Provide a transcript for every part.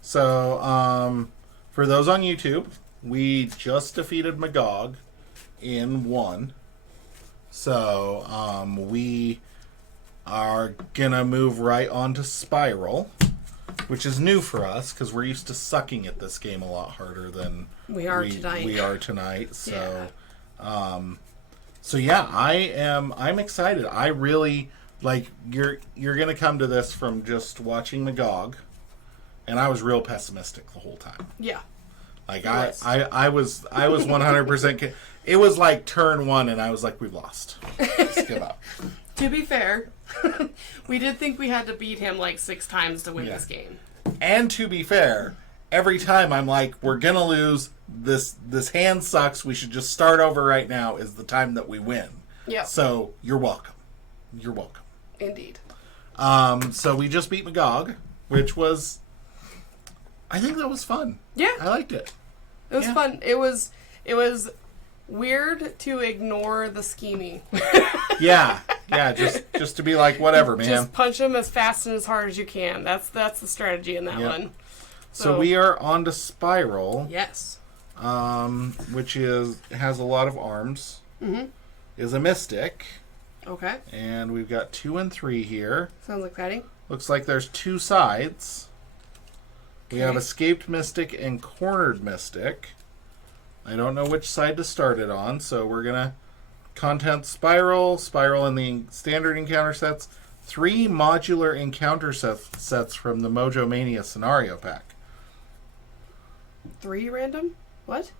So, for those on YouTube, we just defeated Magog in one. So, we are gonna move right on to Spiral, which is new for us because we're used to sucking at this game a lot harder than we are tonight. So, I'm excited. I really like you're gonna come to this from just watching Magog, and I was real pessimistic the whole time. Yeah. Like I was 100%. It was like turn one, and I was like, we've lost. Let's give up. To be fair, we did think we had to beat him like 6 times to win this game. And to be fair, every time I'm like, we're gonna lose. This hand sucks. We should just start over right now. Is the time that we win. Yeah. So you're welcome. You're welcome. Indeed. So we just beat Magog, which was, I think that was fun. Yeah. I liked it. It was fun. It was weird to ignore the scheming. Yeah, just to be like, whatever, man. Just punch him as fast and as hard as you can. That's the strategy in that one. So we are on to Spiral. Yes. Which has a lot of arms. Mm-hmm. Is a mystic. Okay. And we've got 2 and 3 here. Sounds exciting. Looks like there's 2 sides. We have Escaped Mystic and Cornered Mystic. I don't know which side to start it on, so we're going to content Spiral in the standard encounter sets, 3 modular encounter sets from the Mojo Mania Scenario pack. 3 random? What?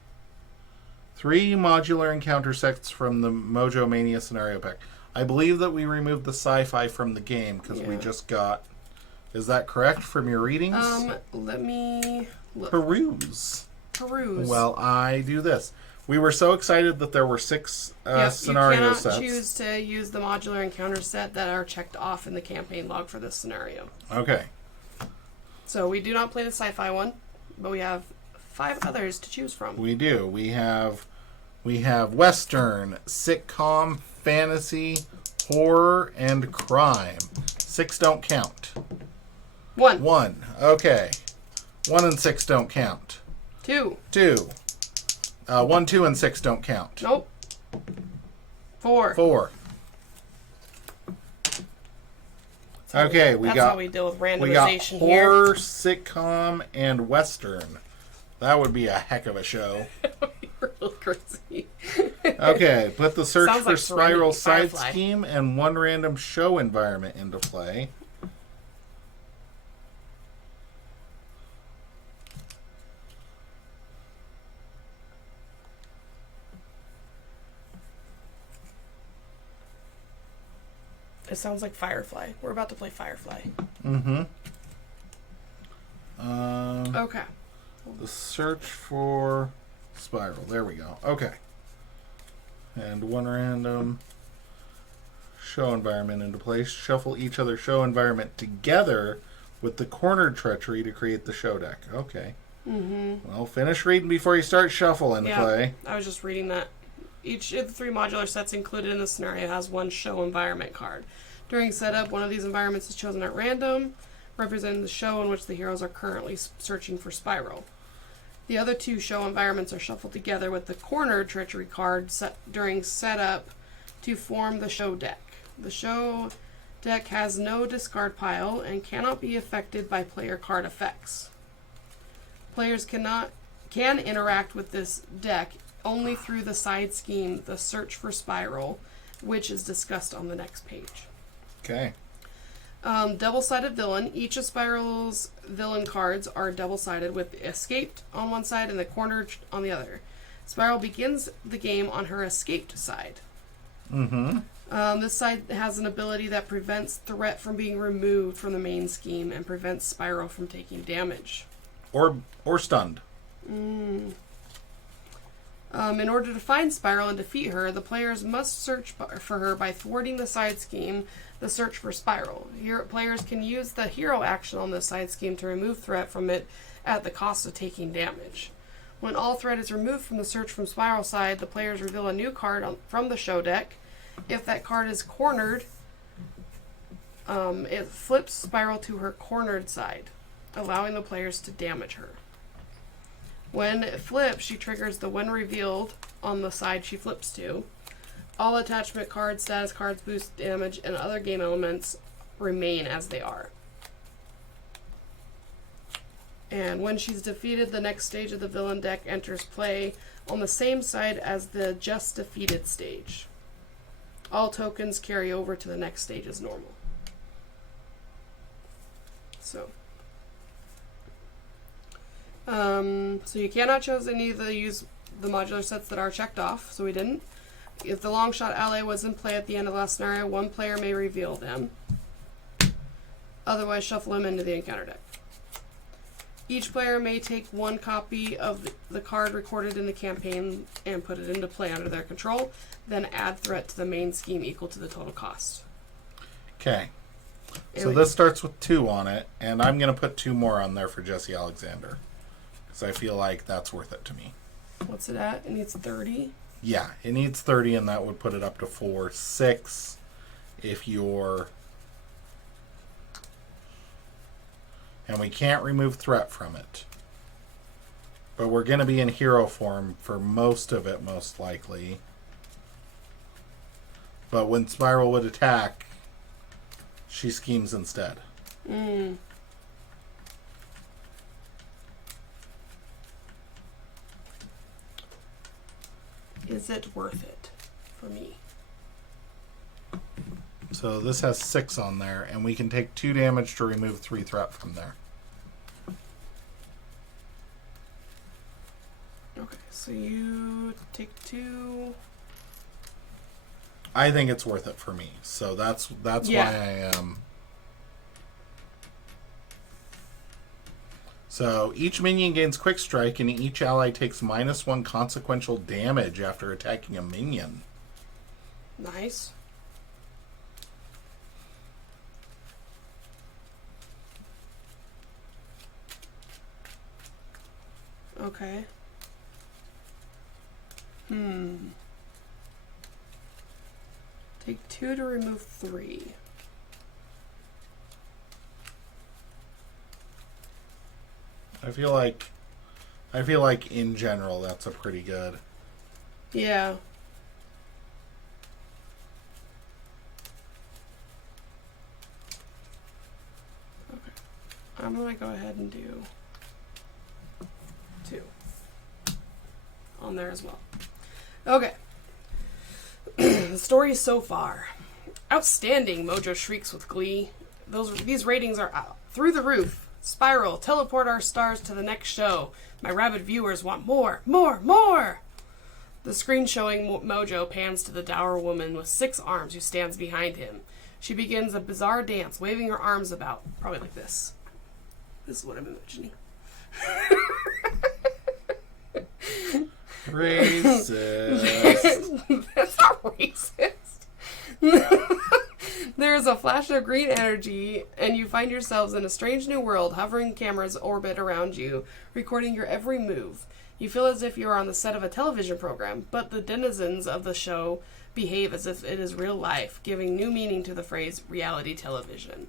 3 modular encounter sets from the Mojo Mania Scenario pack. I believe that we removed the sci-fi from the game because we just got... Is that correct from your readings? Let me look. Peruse. Well, I do this. We were so excited that there were 6 scenario sets. You cannot choose to use the modular encounter set that are checked off in the campaign log for this scenario. Okay. So we do not play the sci-fi one, but we have 5 others to choose from. We do. We have Western, sitcom, fantasy, horror, and crime. 6 don't count. 1. Okay. 1 and 6 don't count. 2. 1, 2, and 6 don't count. Nope. 4. Okay, that's how we deal with randomization. We got horror, sitcom, and Western. That would be a heck of a show. Real crazy. Okay, put the search for like Spiral side Firefly. scheme and 1 random show environment into play. It sounds like Firefly. We're about to play Firefly. Mm-hmm. Okay. The search for Spiral. There we go. Okay. And 1 random show environment into place. Shuffle each other show environment together with the cornered treachery to create the show deck. Okay. Mm-hmm. Well, finish reading before you start shuffle into play. I was just reading that. Each of the 3 modular sets included in the scenario has 1 show environment card. During setup, one of these environments is chosen at random, representing the show in which the heroes are currently searching for Spiral. The other 2 show environments are shuffled together with the cornered treachery card set during setup to form the show deck. The show deck has no discard pile and cannot be affected by player card effects. Players can interact with this deck only through the side scheme, the search for Spiral, which is discussed on the next page. Okay. Double-sided villain. Each of Spiral's villain cards are double-sided with escaped on one side and the cornered on the other. Spiral begins the game on her escaped side. Mm-hmm. This side has an ability that prevents threat from being removed from the main scheme and prevents Spiral from taking damage. Or stunned. In order to find Spiral and defeat her, the players must search for her by thwarting the side scheme, the search for Spiral. Players can use the hero action on this side scheme to remove threat from it at the cost of taking damage. When all threat is removed from the search from Spiral side, the players reveal a new card from the show deck. If that card is cornered, it flips Spiral to her cornered side. allowing the players to damage her. When it flips, she triggers the when revealed on the side she flips to. All attachment cards, status cards, boost damage, and other game elements remain as they are. And when she's defeated, the next stage of the villain deck enters play on the same side as the just defeated stage. All tokens carry over to the next stage as normal. So you cannot choose any of use the modular sets that are checked off, so we didn't. If the long shot ally was in play at the end of the last scenario, one player may reveal them. Otherwise, shuffle them into the encounter deck. Each player may take one copy of the card recorded in the campaign and put it into play under their control, then add threat to the main scheme equal to the total cost. Okay. So this starts with 2 on it, and I'm going to put 2 more on there for Jesse Alexander. Because I feel like that's worth it to me. What's it at? It needs 30? Yeah, it needs 30, and that would put it up to 4. 6 if you're... And we can't remove threat from it. But we're going to be in hero form for most of it, most likely. But when Spiral would attack, she schemes instead. Is it worth it for me? So this has 6 on there, and we can take 2 damage to remove 3 threat from there. Okay, so you take 2. I think it's worth it for me, so that's Yeah. why I am. So each minion gains quick strike, and each ally takes -1 consequential damage after attacking a minion. Nice. Okay. Take 2 to remove 3. I feel like in general that's a pretty good. Yeah. Okay. I'm gonna go ahead and do 2 on there as well. Okay. The story so far. Outstanding, Mojo shrieks with glee. These ratings are through the roof. Spiral, teleport our stars to the next show. My rabid viewers want more, more, more! The screen showing Mojo pans to the dour woman with 6 arms who stands behind him. She begins a bizarre dance, waving her arms about. Probably like this. This is what I'm imagining. Racist. That's not racist. There is a flash of green energy, and you find yourselves in a strange new world. Hovering cameras orbit around you, recording your every move. You feel as if you are on the set of a television program, but the denizens of the show behave as if it is real life, giving new meaning to the phrase reality television.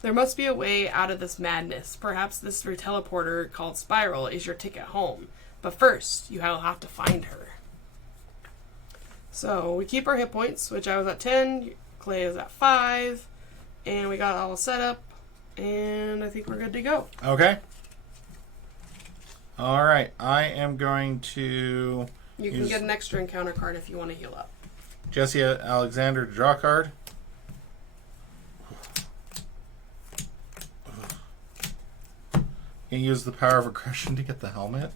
There must be a way out of this madness. Perhaps this teleporter called Spiral is your ticket home. But first, you will have to find her. So, we keep our hit points, which I was at 10, Clay is at 5, and we got all set up, and I think we're good to go. Okay. All right. I am going to... You can get an extra encounter card if you want to heal up. Jesse Alexander to draw a card. You use the power of aggression to get the helmet.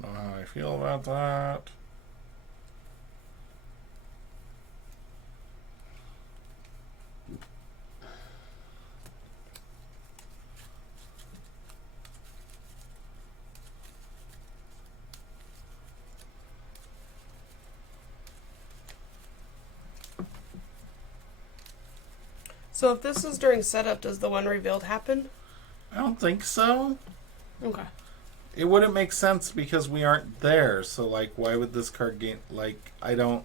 Don't know how I feel about that. So if this is during setup, does the one revealed happen? I don't think so. Okay. It wouldn't make sense because we aren't there. So, like, why would this card gain... Like, I don't...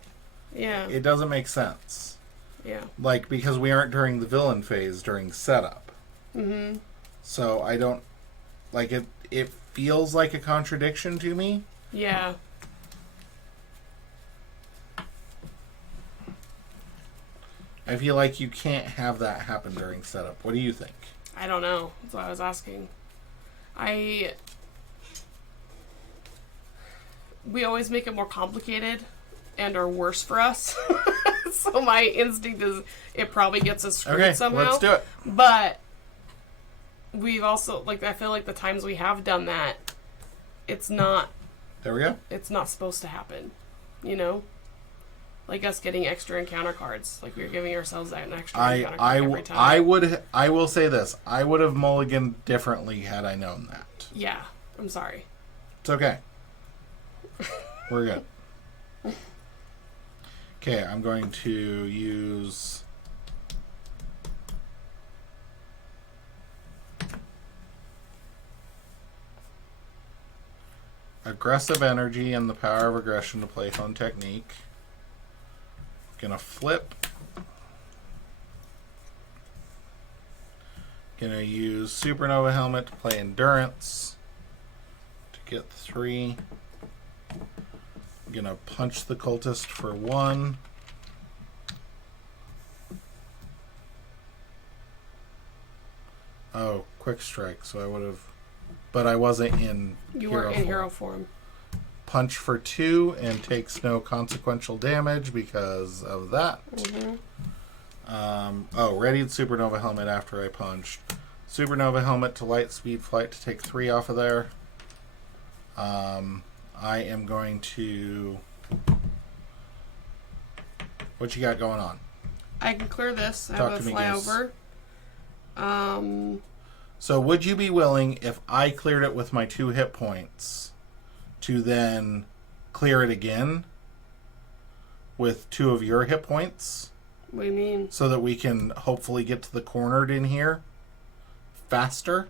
Yeah. It doesn't make sense. Yeah. Like, because we aren't during the villain phase during setup. Mm-hmm. So I don't... Like, it feels like a contradiction to me. Yeah. I feel like you can't have that happen during setup. What do you think? I don't know. That's what I was asking. We always make it more complicated and or worse for us. So my instinct is it probably gets us screwed somehow. Let's do it. But we've also, like, I feel like the times we have done that, it's not... There we go. It's not supposed to happen. You know? Like us getting extra encounter cards. Like, we're giving ourselves an extra encounter card every time. I will say this. I would have mulliganed differently had I known that. Yeah. I'm sorry. It's okay. We're good. Okay, I'm going to use... Aggressive Energy and the Power of Aggression to play Phone Technique. Gonna flip. Gonna use Supernova Helmet to play Endurance to get 3. Gonna punch the Cultist for 1. Oh, Quick Strike, so I would have... But I wasn't in You hero were in form. hero form. Punch for 2 and takes no consequential damage because of that. Mm-hmm. Readied Supernova Helmet after I punched. Supernova Helmet to Light Speed Flight to take 3 off of there. I am going to... What you got going on? I can clear this. I Talk have to a me, Goose. flyover. So would you be willing, if I cleared it with my 2 hit points, to then clear it again with 2 of your hit points? What do you mean? So that we can hopefully get to the cornered in here faster?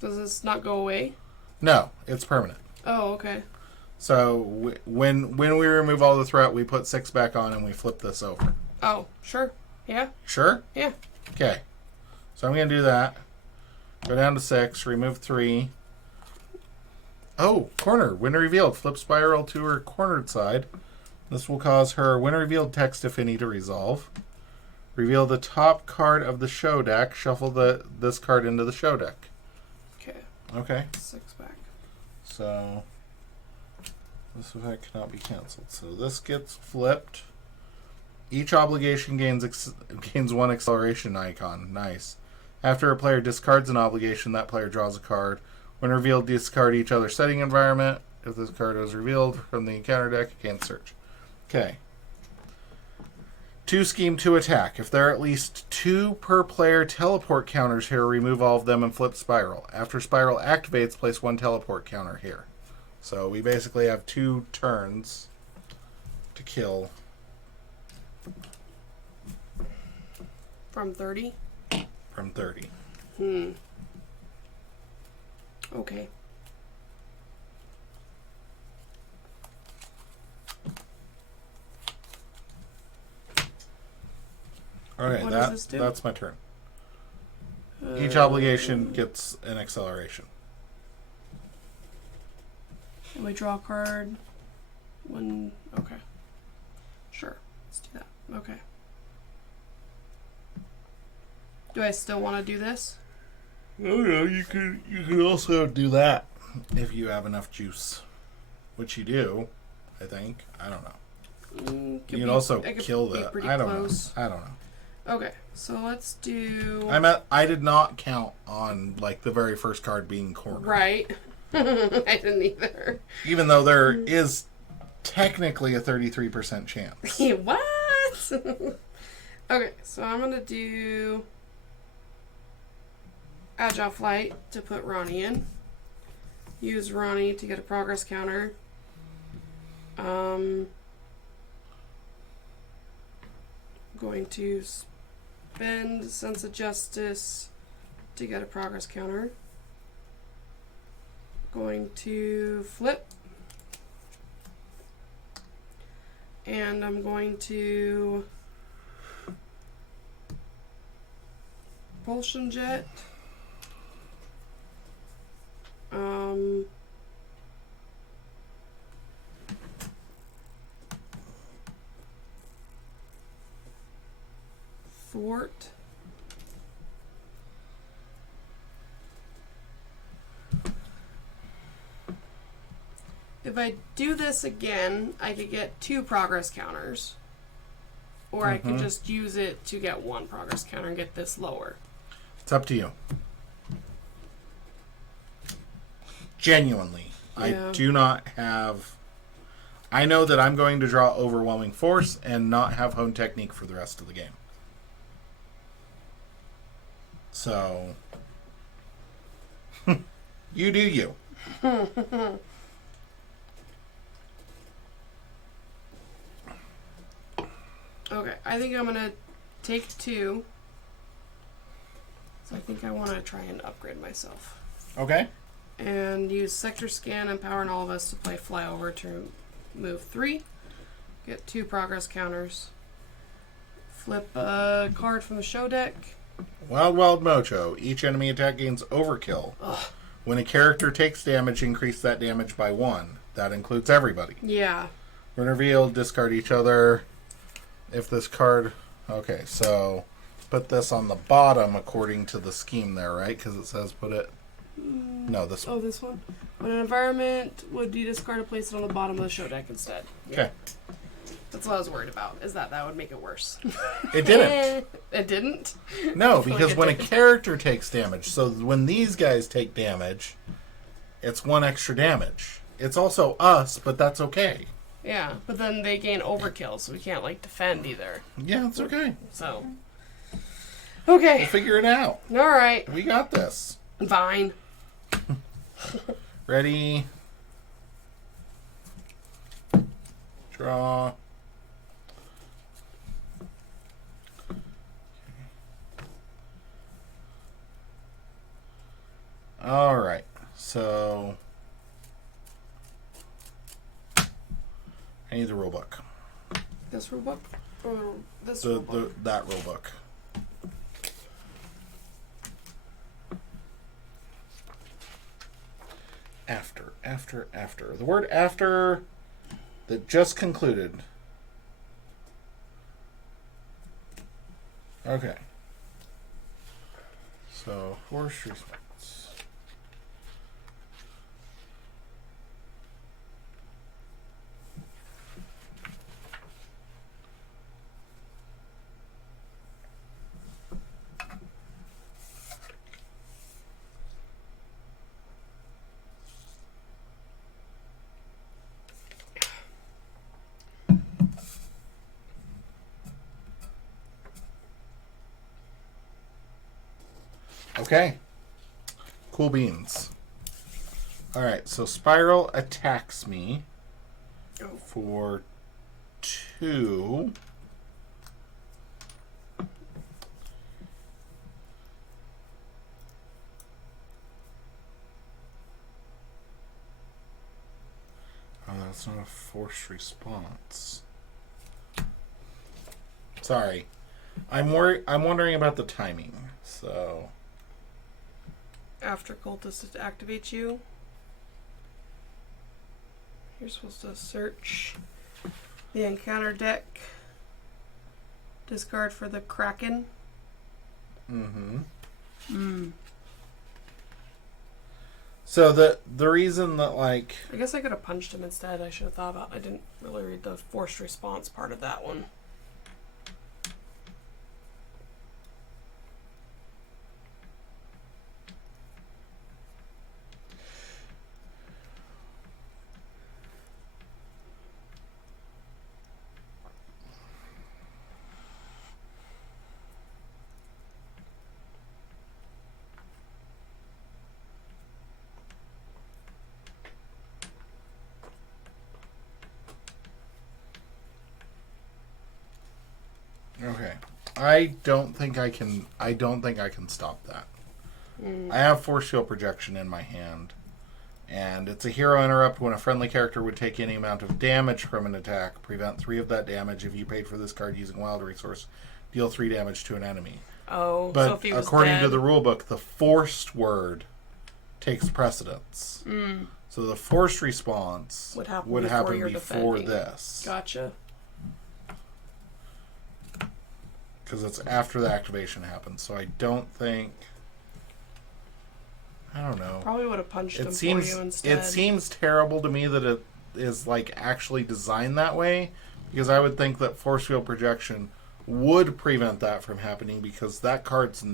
Does this not go away? No, it's permanent. Oh, okay. So when we remove all the threat, we put 6 back on and we flip this over. Oh, sure. Yeah. Sure? Yeah. Okay. So I'm going to do that. Go down to 6, remove 3. Oh, corner. When revealed, flip Spiral to her cornered side. This will cause her when revealed text, if any, to resolve. Reveal the top card of the show deck. Shuffle this card into the show deck. Okay. Okay. 6 back. So this effect cannot be canceled. So this gets flipped. Each obligation gains 1 acceleration icon. Nice. After a player discards an obligation, that player draws a card. When revealed, discard each other setting environment. If this card was revealed from the encounter deck, it can't search. Okay. 2 scheme, 2 attack. If there are at least 2 per player teleport counters here, remove all of them and flip Spiral. After Spiral activates, place 1 teleport counter here. So we basically have 2 turns to kill. From 30? From 30. Okay. Okay, What does this do? that's my turn. Each obligation gets an acceleration. And we draw a card. 1. Okay. Sure. Let's do that. Okay. Do I still want to do this? Oh no, you could also do that if you have enough juice, which you do, I think. I don't know. You can also kill the. I don't know. I don't know. Okay, so let's do. I did not count on like the very first card being cornered. Right. I didn't either. Even though there is technically a 33% chance. What? Okay, so I'm gonna do Agile Flight to put Ronnie in. Use Ronnie to get a progress counter. Going to spend Sense of Justice to get a progress counter. Going to flip. And I'm going to propulsion jet. Thwart. If I do this again, I could get 2 progress counters. Or I could just use it to get 1 progress counter and get this lower. It's up to you. Genuinely. Yeah. I do not have... I know that I'm going to draw Overwhelming Force and not have Hone Technique for the rest of the game. So... you do you. Okay, I think I'm going to take 2. So I think I want to try and upgrade myself. Okay. And use Sector Scan, empowering all of us to play Flyover to move 3. Get 2 progress counters. Flip a card from the show deck. Wild Wild Mojo. Each enemy attack gains Overkill. Ugh. When a character takes damage, increase that damage by 1. That includes everybody. Yeah. When revealed, discard each other. If this card... Okay, so put this on the bottom according to the scheme there, right? Because it says put it... No, this one. Oh, this one? When an environment would be discarded, place it on the bottom of the show deck instead. Okay. That's what I was worried about, is that would make it worse. It didn't. It didn't? No, I feel because like it when a did. character takes damage, so when these guys take damage, it's 1 extra damage. It's also us, but that's okay. Yeah, but then they gain overkill, so we can't, defend either. Yeah, it's okay. So. We'll Okay. figure it out. Alright. We got this. Fine. Ready. Draw. All right. So I need the rule book. This rule book? Or this rule book? That rule book. After. The word after that just concluded. Okay. So, force response. Okay. Cool beans. Alright, so Spiral attacks me for 2. Oh, that's not a forced response. Sorry. I'm wondering about the timing, so... After Cultist activates you, you're supposed to search the encounter deck, discard for the Kraken. So the reason that, I guess I could have punched him instead. I should have thought about. I didn't really read the forced response part of that one. Okay. I don't think I can stop that. I have Force Field Projection in my hand, And it's a hero interrupt. When a friendly character would take any amount of damage from an attack, prevent 3 of that damage. If you paid for this card using wild resource, deal 3 damage to an enemy. Oh, but so if he was according dead... to the rulebook, the forced word takes precedence. So the forced response would happen before this. Gotcha. Because it's after the activation happens. So I don't think... I don't know. Probably would have punched him for you instead. It seems terrible to me that it is like actually designed that way, because I would think that force field projection would prevent that from happening, because that card's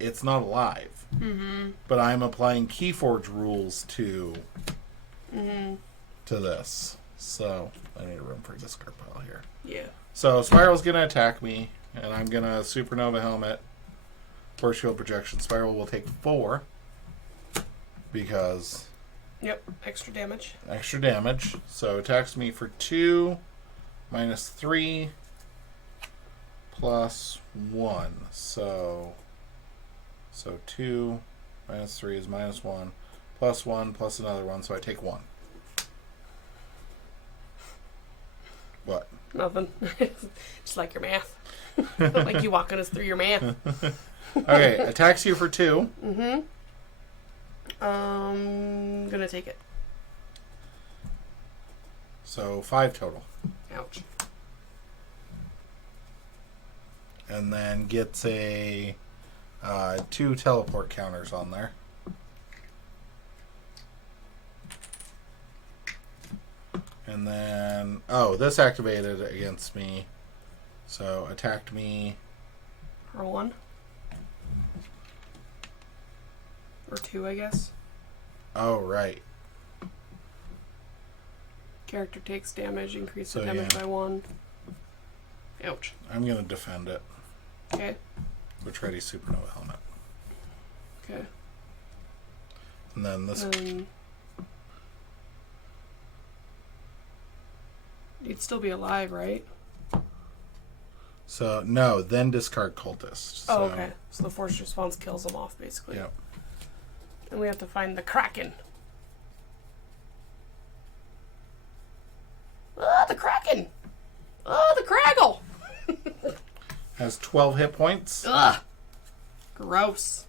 it's not alive. Mm-hmm. But I'm applying Keyforge rules to this. So I need a room for a discard pile here. Yeah. So Spiral's gonna attack me, and I'm gonna Supernova Helmet. Force field projection. Spiral will take 4. Because... Yep, extra damage. Extra damage. So attacks me for 2, minus 3, plus 1. So 2 minus 3 is minus 1, plus 1, plus another 1, so I take 1. What? Nothing. Just like your math. Like you walking us through your math. Okay, attacks you for 2. Mm-hmm. Gonna take it. So 5 total. Ouch. And then gets a 2 teleport counters on there. And then this activated against me, so attacked me For 1. Or 2, I guess. Oh, right. Character takes damage, increase the damage by 1. Ouch. I'm going to defend it. Okay. Which ready Supernova Helmet. Okay. And then this... You'd still be alive, right? So, no, then discard Cultist. Oh, okay. So the force response kills them off, basically. Yep. And we have to find the Kraken. Oh, the Kraken! Oh, the Craggle! Has 12 hit points. Ugh! Gross.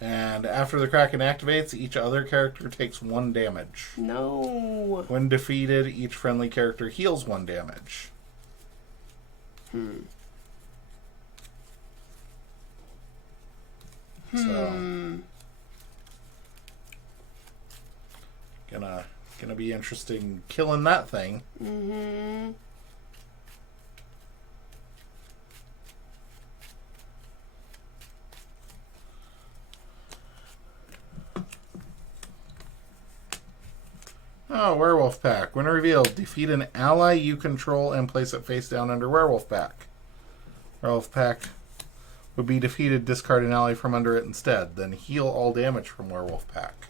And after the Kraken activates, each other character takes 1 damage. No. When defeated, each friendly character heals 1 damage. So, gonna be interesting killing that thing. Mm-hmm. Oh, Werewolf Pack. When revealed, defeat an ally you control and place it face down under Werewolf Pack. Werewolf Pack would be defeated, discard an ally from under it instead. Then heal all damage from Werewolf Pack.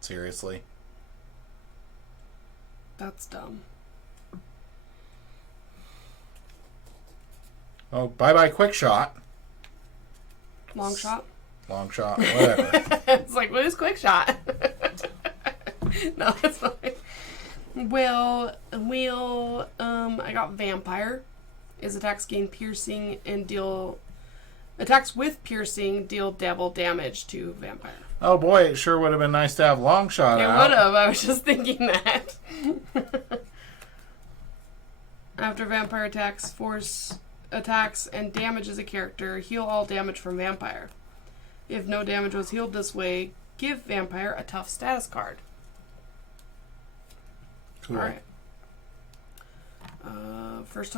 Seriously? That's dumb. Oh, bye-bye Quick Shot. Long shot? Long Shot, whatever. It's like, what is Quick Shot? No, that's fine. I got Vampire. His attacks gain piercing and deal... Attacks with piercing deal double damage to Vampire. Oh boy, it sure would have been nice to have Long Shot out. It would have. I was just thinking that. After Vampire attacks, force attacks and damages a character, heal all damage from Vampire. If no damage was healed this way, give Vampire a tough status card. Cool. Alright. First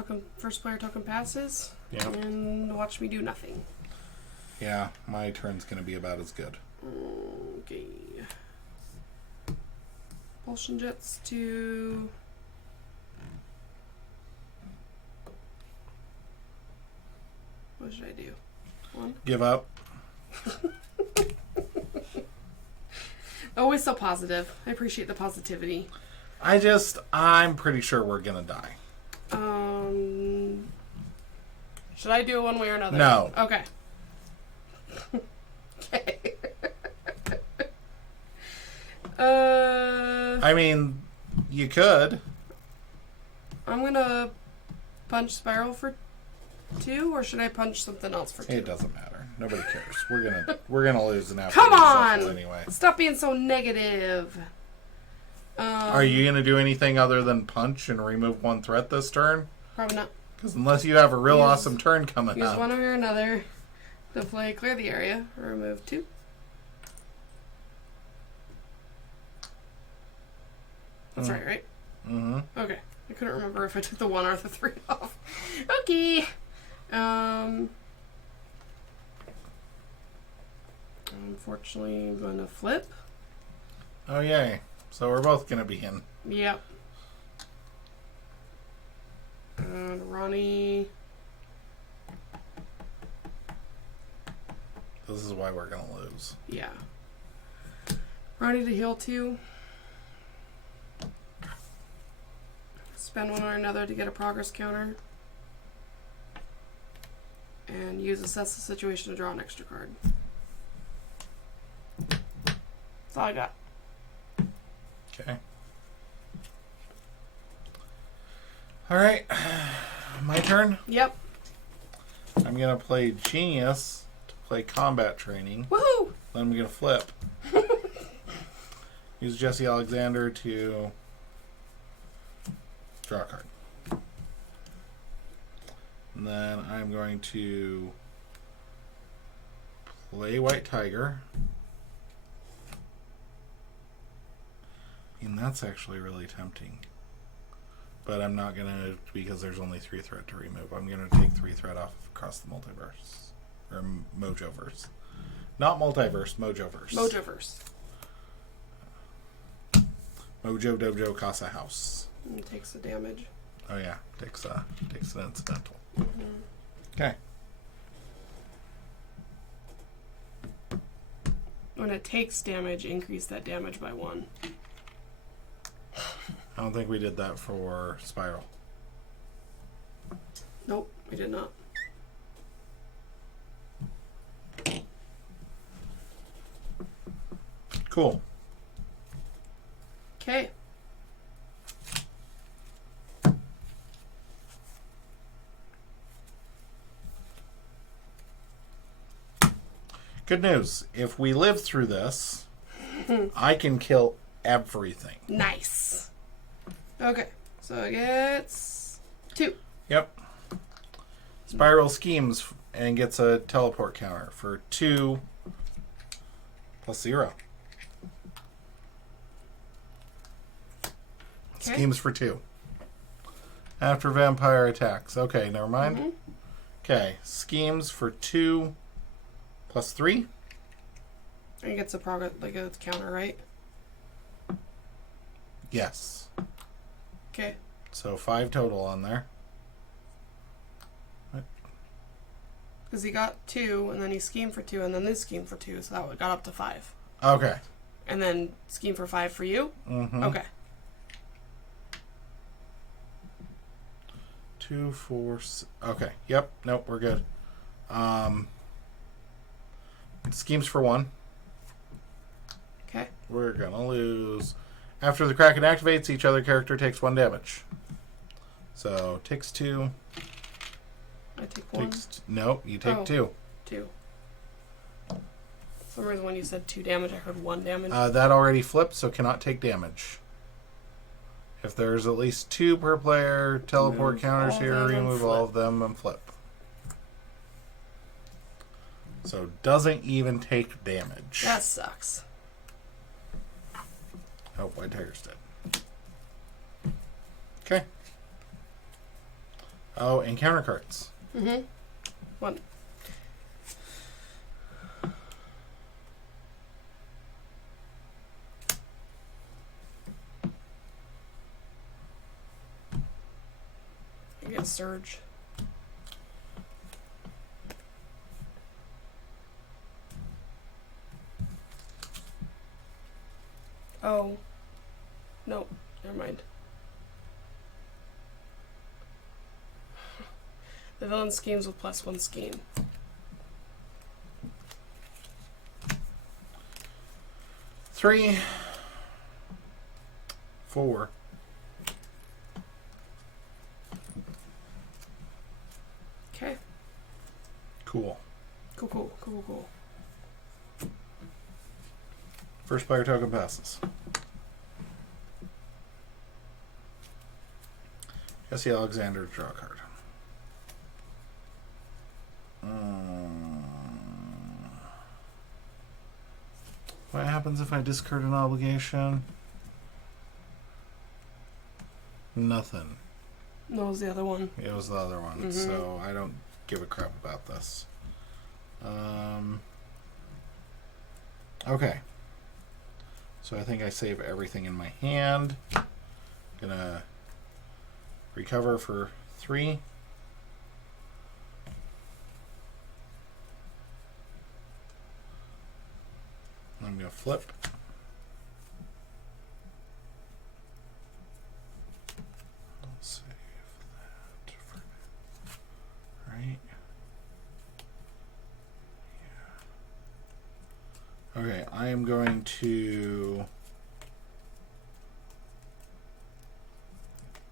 player token passes. Yeah. And watch me do nothing. Yeah, my turn's going to be about as good. Okay. Propulsion jets to... What should I do? 1? Give up. Always so positive. I appreciate the positivity. I'm pretty sure we're going to die. Should I do it one way or another? No. Okay. Okay. I mean, you could. I'm gonna punch Spiral for 2, or should I punch something else for 2? It doesn't matter. Nobody cares. We're gonna lose an after Come shuffle on! anyway. Stop being so negative. Are you gonna do anything other than punch and remove 1 threat this turn? Probably not. Because unless you have a real awesome turn coming Use up. one way or another to play clear the area. Remove 2. That's right? Mm-hmm. Okay. I couldn't remember if I took the 1 or the 3 off. Okay. Unfortunately, I'm going to flip. Oh, yay. So we're both going to be in. Yep. And Ronnie. This is why we're going to lose. Yeah. Ronnie to heal 2. Spend one or another to get a progress counter. And use assess the situation to draw an extra card. That's all I got. Okay. Alright. My turn? Yep. I'm going to play Genius to play combat training. Woohoo! Then I'm going to flip. Use Jesse Alexander to draw a card. And then I'm going to play White Tiger. I mean, that's actually really tempting. But I'm not going to, because there's only 3 threat to remove. I'm going to take 3 threat off across the multiverse. Or Mojoverse. Not multiverse, Mojoverse. Mojoverse. Mojo Dojo Casa House. And takes the damage. Oh yeah, takes an incidental. Okay. When it takes damage, increase that damage by 1. I don't think we did that for Spiral. Nope, we did not. Cool. Okay. Good news. If we live through this, I can kill everything. Nice. Okay, so it gets 2. Yep. Spiral schemes and gets a teleport counter for 2 plus 0. Okay. Schemes for 2. After vampire attacks. Okay, never mind. Okay, schemes for 2 plus 3. And it gets a progress, like a counter, right? Yes. Okay. So 5 total on there. Because he got 2, and then he schemed for 2, and then this scheme for 2, so that got up to 5. Okay. And then scheme for 5 for you? Mm-hmm. Okay. 2, 4, okay. Yep. Nope, we're good. Schemes for 1. Okay. We're gonna lose. After the Kraken activates, each other character takes 1 damage. So, takes 2. I take 1. No, you take 2. 2. For some reason when you said 2 damage, I heard 1 damage. That already flipped, so cannot take damage. If there's at least 2 per player, teleport counters here, remove all of them, and flip. So doesn't even take damage. That sucks. Oh, White Tiger's dead. Okay. Oh, and counter cards. 1. I get Surge. Oh. Nope. Never mind. The villain schemes with +1 scheme. Three. 4. Okay. Cool. Cool. First player token passes. Jesse Alexander, draw a card. What happens if I discard an obligation? Nothing. No, it was the other one. It was the other one, so I don't give a crap about this. Okay. So I think I save everything in my hand. Gonna recover for 3. I'm gonna flip. I'll save that for now. Right. Yeah. Okay, I am going to.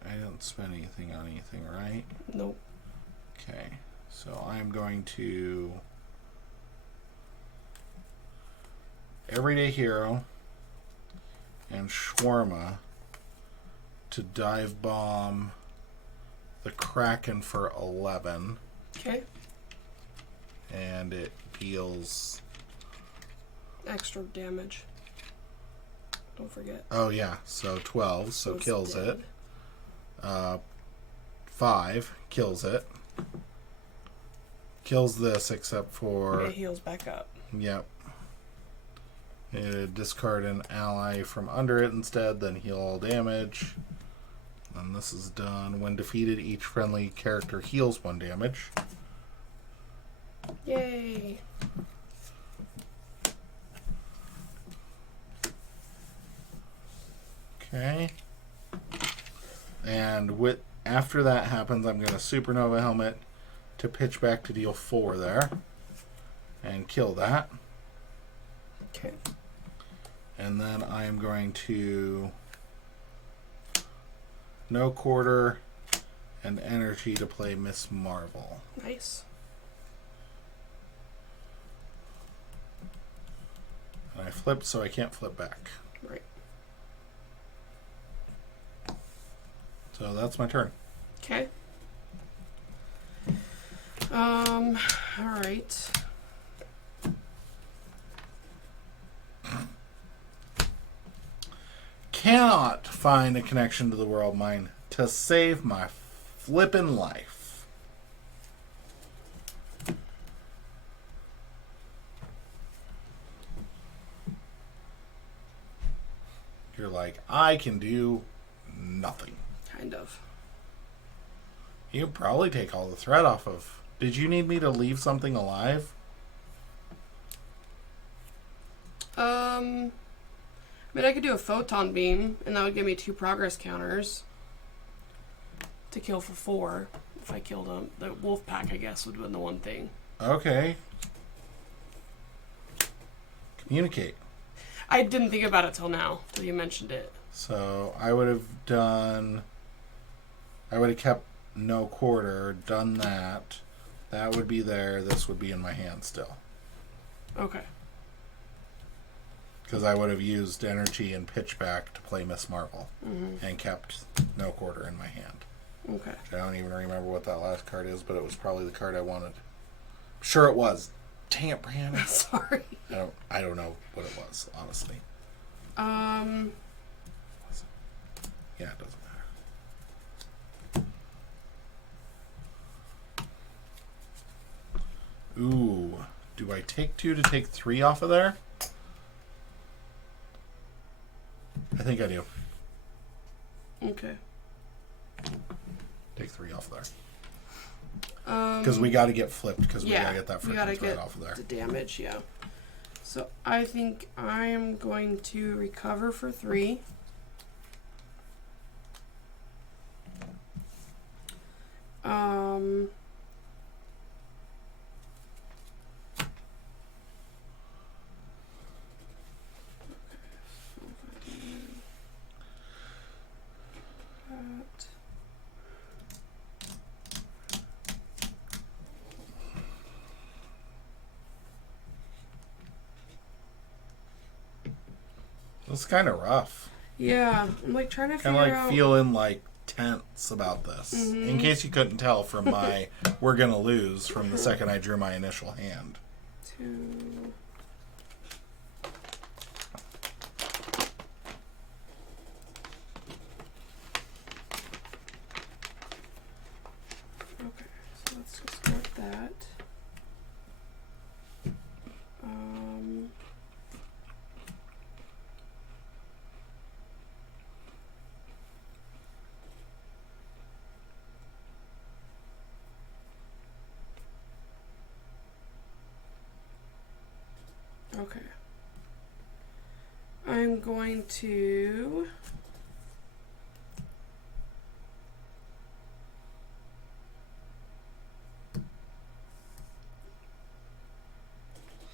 I didn't spend anything on anything, right? Nope. Okay, so I'm going to Everyday Hero and Shawarma to dive bomb the Kraken for 11. Okay. And it deals Extra damage. Don't forget. Oh yeah, so 12, so it's kills dead. it. 5 kills it. Kills this except for It heals back up. Yep. Discard an ally from under it instead, then heal all damage. And this is done. When defeated, each friendly character heals 1 damage. Yay! Okay. And after that happens, I'm going to Supernova Helmet to pitch back to deal 4 there. And kill that. Okay. And then I am going to No Quarter and Energy to play Miss Marvel. Nice. And I flipped, so I can't flip back. Right. So that's my turn. Okay. All right. Cannot find a connection to the world mine to save my flippin' life. You're like, I can do nothing. Kind of. You probably take all the threat off of. Did you need me to leave something alive? I mean, I could do a photon beam, and that would give me 2 progress counters to kill for 4. If I killed him, the wolf pack, I guess, would win the one thing. Okay. Communicate. I didn't think about it till now, till you mentioned it. So I would have kept No Quarter, done that. That would be there. This would be in my hand still. Okay. Because I would have used Energy and Pitchback to play Miss Marvel. And kept No Quarter in my hand. Okay. I don't even remember what that last card is, but it was probably the card I wanted. Sure it was. Dang it, Brianna. Sorry. I don't know what it was, honestly. Yeah, it doesn't matter. Ooh. Do I take 2 to take 3 off of there? I think I do. Okay. Take 3 off there. Because we got to get flipped, because we got to get that freaking threat off of there. The damage, yeah. So I think I am going to recover for 3. It's kind of rough. Yeah, I'm like trying to Kind figure of like out. feeling like tense about this. Mm-hmm. In case you couldn't tell from my "we're gonna lose" from the second I drew my initial hand. 2. Okay, so let's just start that. Okay. I'm going to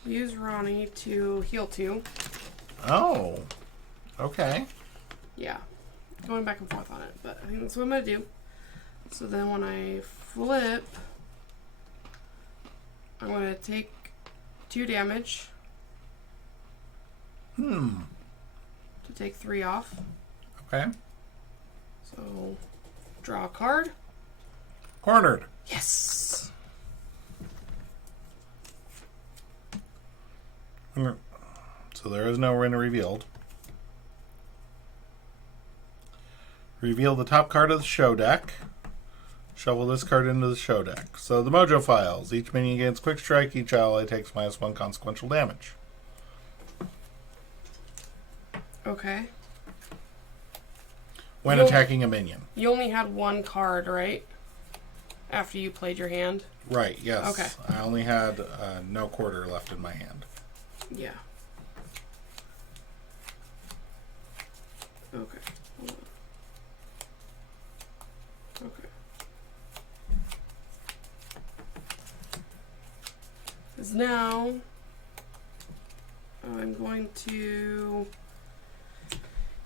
use Ronnie to heal 2. Oh, okay. Yeah, going back and forth on it, but I think that's what I'm going to do. So then when I flip, I'm going to take 2 damage to take 3 off. Okay. So draw a card. Cornered. Yes! So there is no win revealed. Reveal the top card of the show deck. Shovel this card into the show deck. So the Mojo files. Each minion gains quick strike. Each ally takes -1 consequential damage. Okay. When You'll- attacking a minion. You only had 1 card, right? After you played your hand? Right, yes. Okay. I only had no quarter left in my hand. Yeah. Okay. Hold on. Okay. Because now I'm going to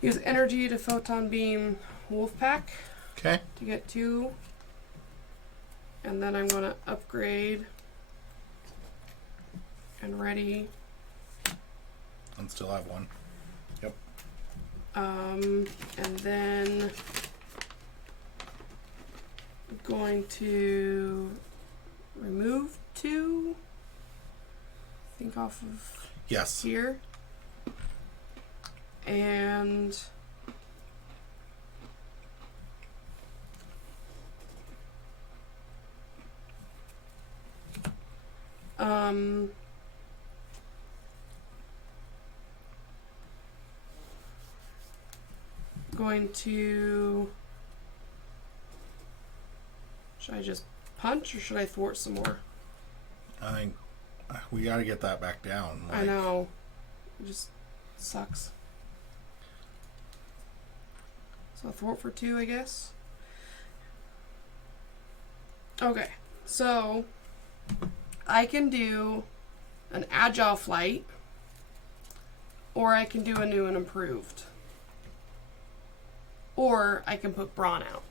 use energy to photon beam Wolfpack Okay. to get 2. And then I'm going to upgrade and ready. And still have 1. Yep. And then I'm going to remove 2. I think off of Yes. here. And going to, should I just punch or should I thwart some more? I think we got to get that back down. I know. It just sucks. So thwart for 2, I guess. Okay, so I can do an agile flight, or I can do a new and improved, or I can put brawn out.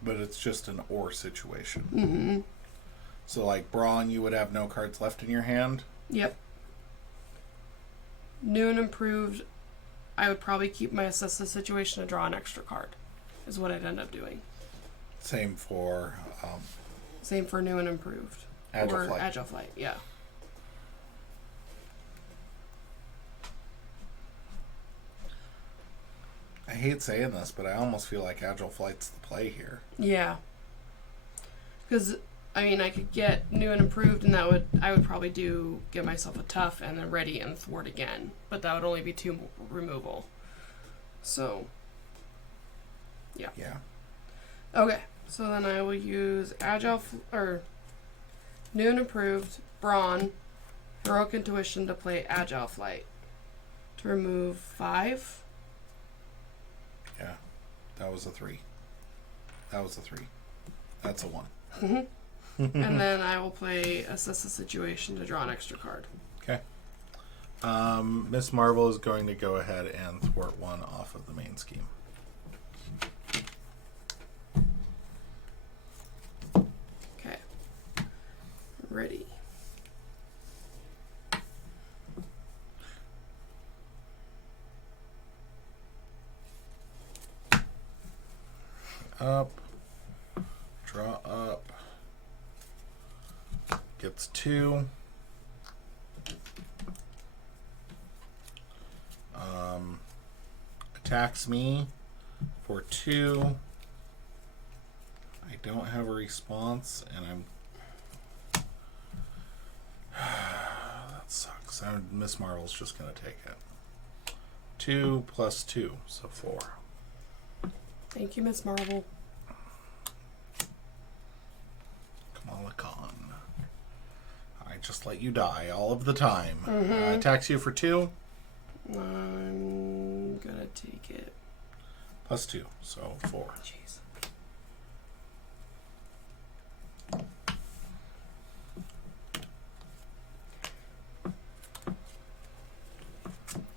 But it's just an or situation. Mm-hmm. So like Brawn, you would have no cards left in your hand. Yep. New and improved, I would probably keep my assess the situation to draw an extra card, is what I'd end up doing. Same for Same for new and improved. Agile or Flight. Agile Flight, yeah. I hate saying this, but I almost feel like Agile Flight's the play here. Yeah. Because, I mean, I could get new and improved, and I would probably get myself a tough and then ready and thwart again. But that would only be 2 removal. So, yeah. Yeah. Okay, so then I will use new and improved, brawn, heroic intuition to play agile flight. To remove 5. Yeah. That was a 3. That was a 3. That's a 1. And then I will play assess the situation to draw an extra card. Okay. Miss Marvel is going to go ahead and thwart 1 off of the main scheme. Ready. Up. Draw up. Gets 2. Attacks me for 2. I don't have a response, and I'm... that sucks. Miss Marvel's just going to take it. 2 plus 2, so 4. Thank you, Miss Marvel. Kamala Khan. I just let you die all of the time. Mm-hmm. Attacks you for 2. I'm gonna take it. Plus 2, so 4. Jeez.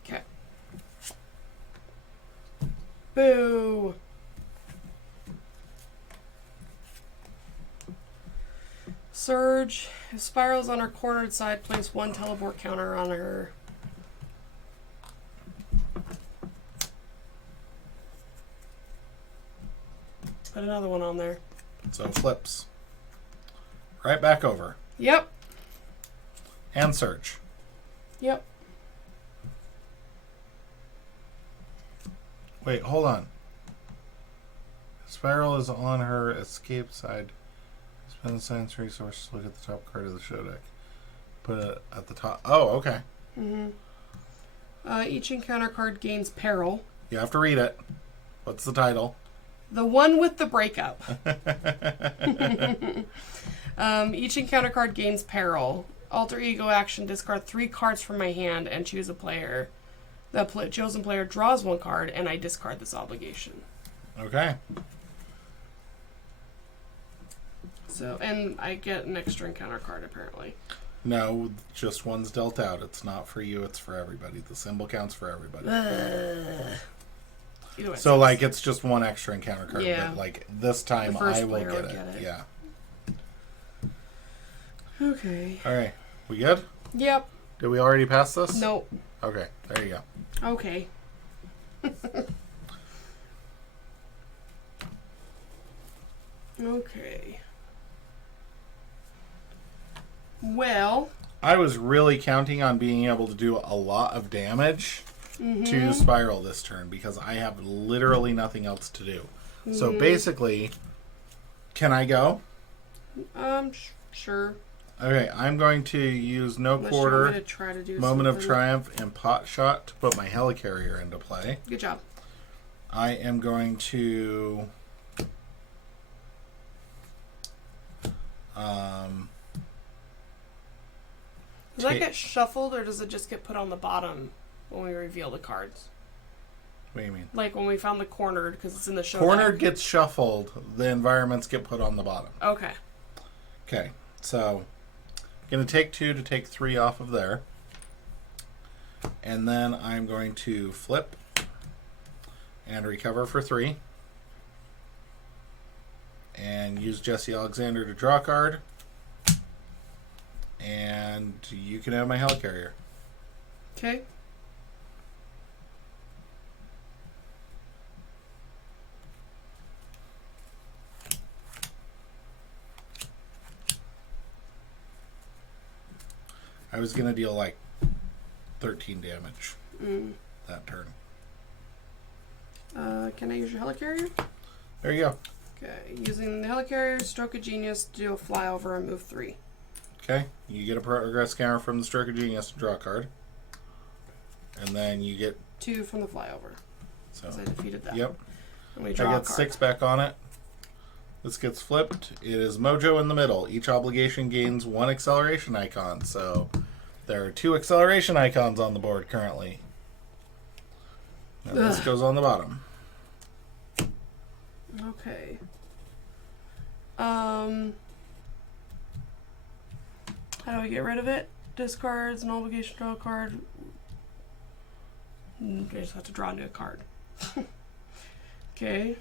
Okay. Boo! Surge. If Spiral's on her cornered side, place 1 teleport counter on her. Put another one on there. So flips. Right back over. Yep. And surge. Yep. Wait, hold on. Spiral is on her escape side. Spend the science resource. Look at the top card of the show deck. Put it at the top. Oh, okay. Mm-hmm. Each encounter card gains peril. You have to read it. What's the title? The one with the breakup. Each encounter card gains peril. Alter ego action. Discard 3 cards from my hand and choose a player. The chosen player draws 1 card, and I discard this obligation. Okay. So, and I get an extra encounter card apparently. No, just one's dealt out. It's not for you, it's for everybody. The symbol counts for everybody. Either way, So, like, it's just 1 extra encounter card. Yeah. But, like, this time The first I will player get would it. get it. Yeah. Okay. Alright. We good? Yep. Did we already pass this? Nope. Okay. There you go. Okay. Okay. Well, I was really counting on being able to do a lot of damage to Spiral this turn because I have literally nothing else to do. So basically, can I go? sure. Okay, I'm going to use No Unless you want me Quarter, to try to do Moment of something. Triumph, and Pot Shot to put my Helicarrier into play. Good job. I am going to... Does that get shuffled, or does it just get put on the bottom when we reveal the cards? What do you mean? Like when we found the cornered, because it's in the show. Cornered deck. gets shuffled. The environments get put on the bottom. Okay. Okay, so going to take 2 to take 3 off of there. And then I'm going to flip and recover for 3. And use Jesse Alexander to draw a card. And you can have my Helicarrier. Okay. I was going to deal like 13 damage that turn. Can I use your helicarrier? There you go. Okay. Using the helicarrier, stroke of genius to do a flyover and move 3. Okay, you get a progress counter from the Stroke of Genius to draw a card. And then you get... 2 from the flyover. So, Because I defeated that. Yep. And we I draw a get card. 6 back on it. This gets flipped. It is Mojo in the middle. Each obligation gains 1 acceleration icon. So there are 2 acceleration icons on the board currently. Now this goes on the bottom. Okay. How do I get rid of it? Discards an obligation to draw a card. I just have to draw a new card. Okay.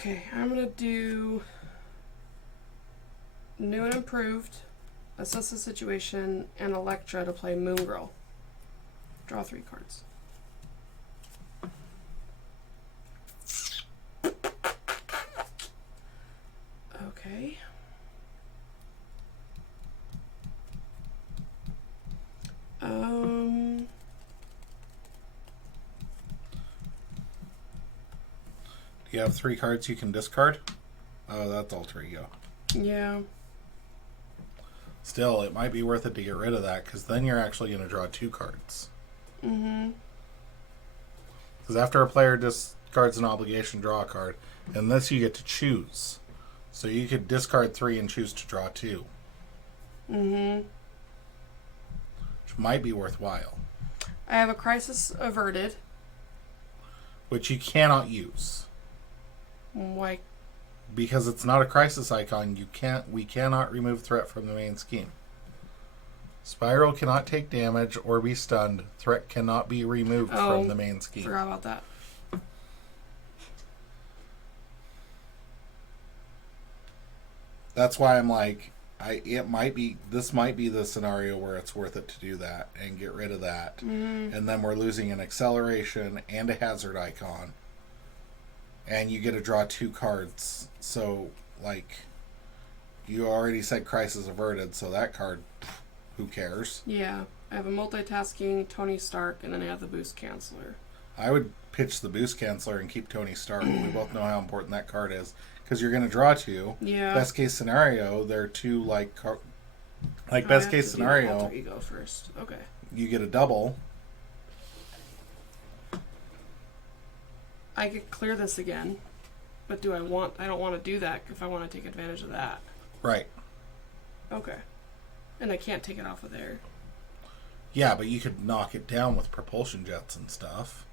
Okay, I'm gonna do new and improved, assess the situation, and Electra to play Moon Girl. Draw 3 cards. Okay. Do you have 3 cards you can discard? Oh, that's alter ego. Yeah. Still, it might be worth it to get rid of that, because then you're actually going to draw 2 cards. Mm-hmm. Because after a player discards an obligation, draw a card. And this you get to choose. So you could discard 3 and choose to draw 2. Mm-hmm. Which might be worthwhile. I have a crisis averted. Which you cannot use. Why? Because it's not a crisis icon, we cannot remove threat from the main scheme. Spiral cannot take damage or be stunned. Threat cannot be removed from the main scheme. Forgot about that. That's why I'm like, this might be the scenario where it's worth it to do that and get rid of that. Mm-hmm. And then we're losing an acceleration and a hazard icon. And you get to draw 2 cards. So, like, you already said crisis averted, so that card, who cares? Yeah. I have a multitasking Tony Stark, and then I have the boost canceller. I would pitch the boost canceller and keep Tony Stark. We both know how important that card is. Because you're going to draw 2. Yeah. Best case scenario, they're 2, best case scenario. Alter ego first. Okay. You get a double. I could clear this again, but I don't want to do that if I want to take advantage of that. Right. Okay. And I can't take it off of there. Yeah, but you could knock it down with propulsion jets and stuff.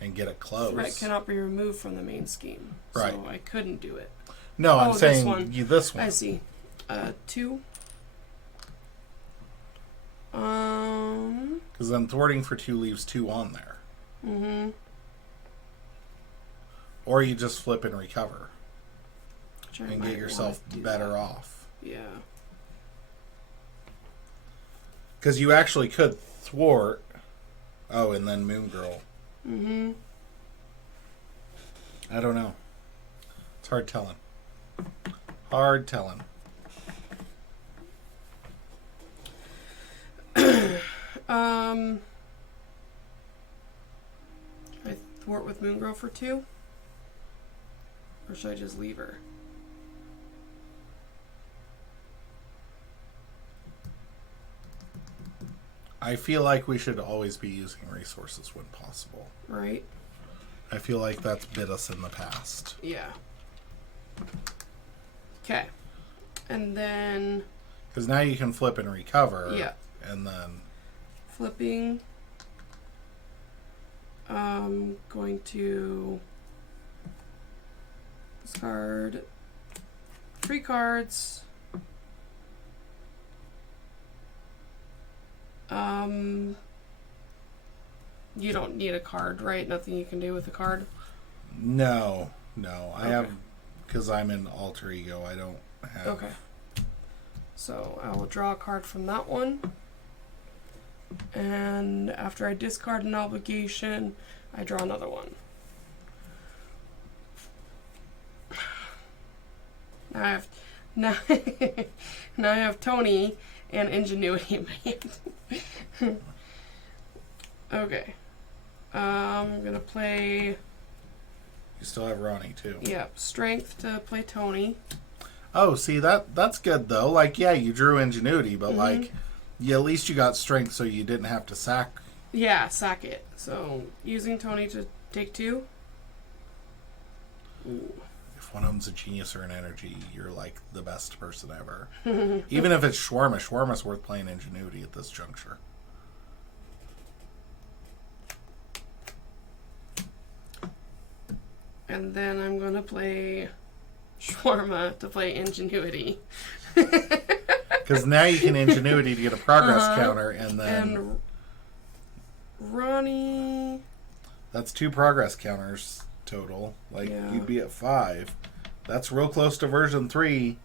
And get it close. Threat cannot be removed from the main scheme. Right. So I couldn't do it. No, I'm saying this one. I see. 2. Because then thwarting for 2 leaves 2 on there. Mm-hmm. Or you just flip and recover. Which and get yourself better off. Yeah. Because you actually could thwart. Oh, and then Moon Girl. Mm-hmm. I don't know. It's hard telling. Hard telling. Should I thwart with Moon Girl for 2? Or should I just leave her? I feel like we should always be using resources when possible. Right? I feel like that's bit us in the past. Yeah. Okay. And then... Because now you can flip and recover. Yeah. And then... Flipping. Going to... discard 3 cards. You don't need a card, right? Nothing you can do with a card? No. I have... Because I'm in alter ego, I don't have... Okay. So I will draw a card from that one. And after I discard an obligation, I draw another one. Now I have... Now, now I have Tony and Ingenuity in my hand. Okay. I'm gonna play... You still have Ronnie, too. Yeah, Strength to play Tony. Oh, see, that's good, though. Like, yeah, you drew Ingenuity, but, at least you got Strength so you didn't have to sack. Yeah, sack it. So, using Tony to take 2. Ooh. If one of them's a genius or an energy, you're, like, the best person ever. Even if it's Shawarma's worth playing Ingenuity at this juncture. And then I'm going to play Shawarma to play Ingenuity. Because now you can Ingenuity to get a progress counter, and then... And Ronnie... That's 2 progress counters. total. Like, Yeah. you'd be at 5. That's real close to version 3.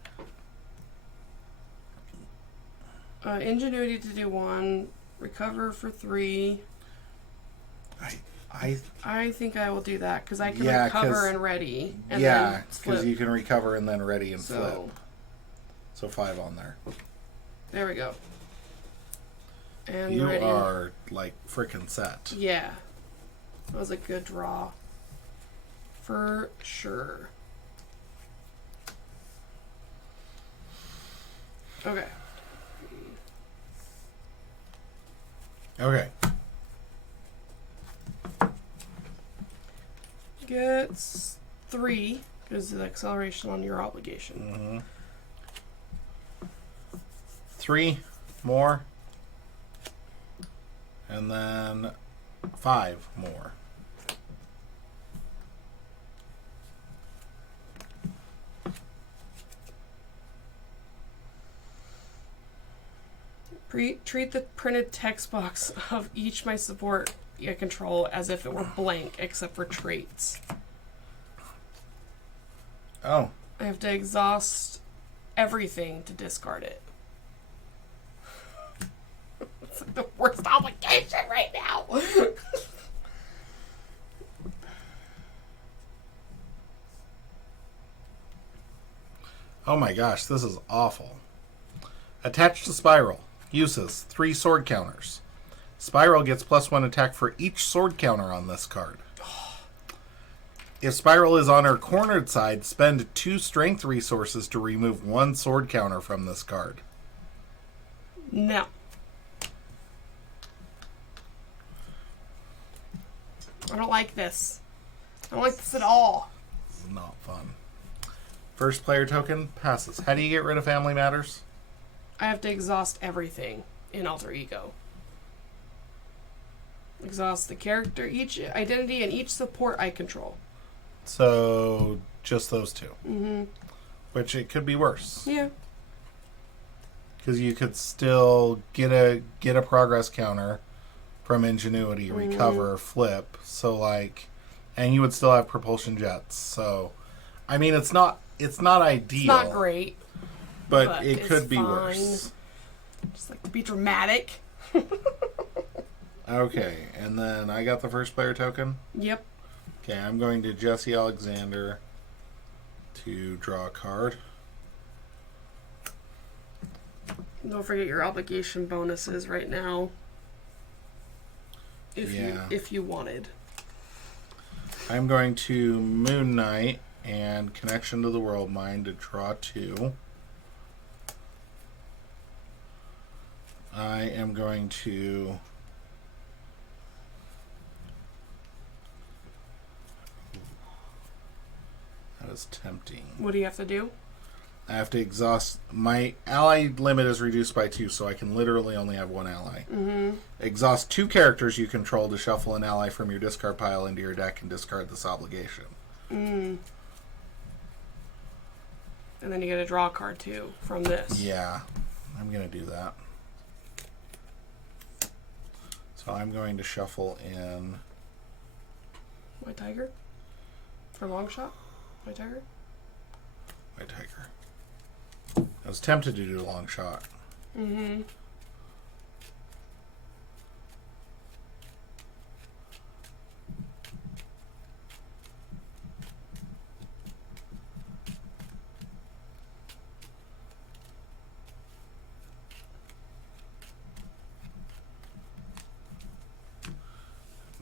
Ingenuity to do 1. Recover for 3. I think I will do that because I can recover and ready. And yeah, because you can recover and then ready and flip. So 5 on there. There we go. And you ready. are like freaking set. Yeah. That was a good draw. For sure. Okay. Okay. Gets 3 because the acceleration on your obligation. 3 more. And then 5 more. Treat the printed text box of each my support I control as if it were blank except for traits. Oh. I have to exhaust everything to discard it. It's like the worst obligation right now. Oh my gosh, this is awful. Attached to Spiral. Uses 3 sword counters. Spiral gets +1 attack for each sword counter on this card. If Spiral is on her cornered side, spend 2 strength resources to remove 1 sword counter from this card. No. I don't like this. I don't like this at all. This is not fun. First player token passes. How do you get rid of Family Matters? I have to exhaust everything in Alter Ego. Exhaust the character, each identity, and each support I control. So, just those 2. Mm-hmm. Which it could be worse. Yeah. Because you could still get a progress counter from Ingenuity, recover, flip. So, like, and you would still have propulsion jets. So, I mean, it's not ideal. It's not great. But it could be fine. worse. Just like to be dramatic. Okay, and then I got the first player token. Yep. Okay, I'm going to Jesse Alexander to draw a card. Don't forget your obligation bonuses right now. If you wanted. I'm going to Moon Knight and Connection to the World Mind to draw 2. I am going to that is tempting. What do you have to do? I have to exhaust my ally limit is reduced by 2, so I can literally only have 1 ally. Mm-hmm. Exhaust 2 characters you control to shuffle an ally from your discard pile into your deck and discard this obligation. Mm. And then you get a draw card too from this. Yeah, I'm going to do that. So I'm going to shuffle in White Tiger? For long shot? White Tiger? White Tiger. I was tempted to do a long shot. Mm-hmm.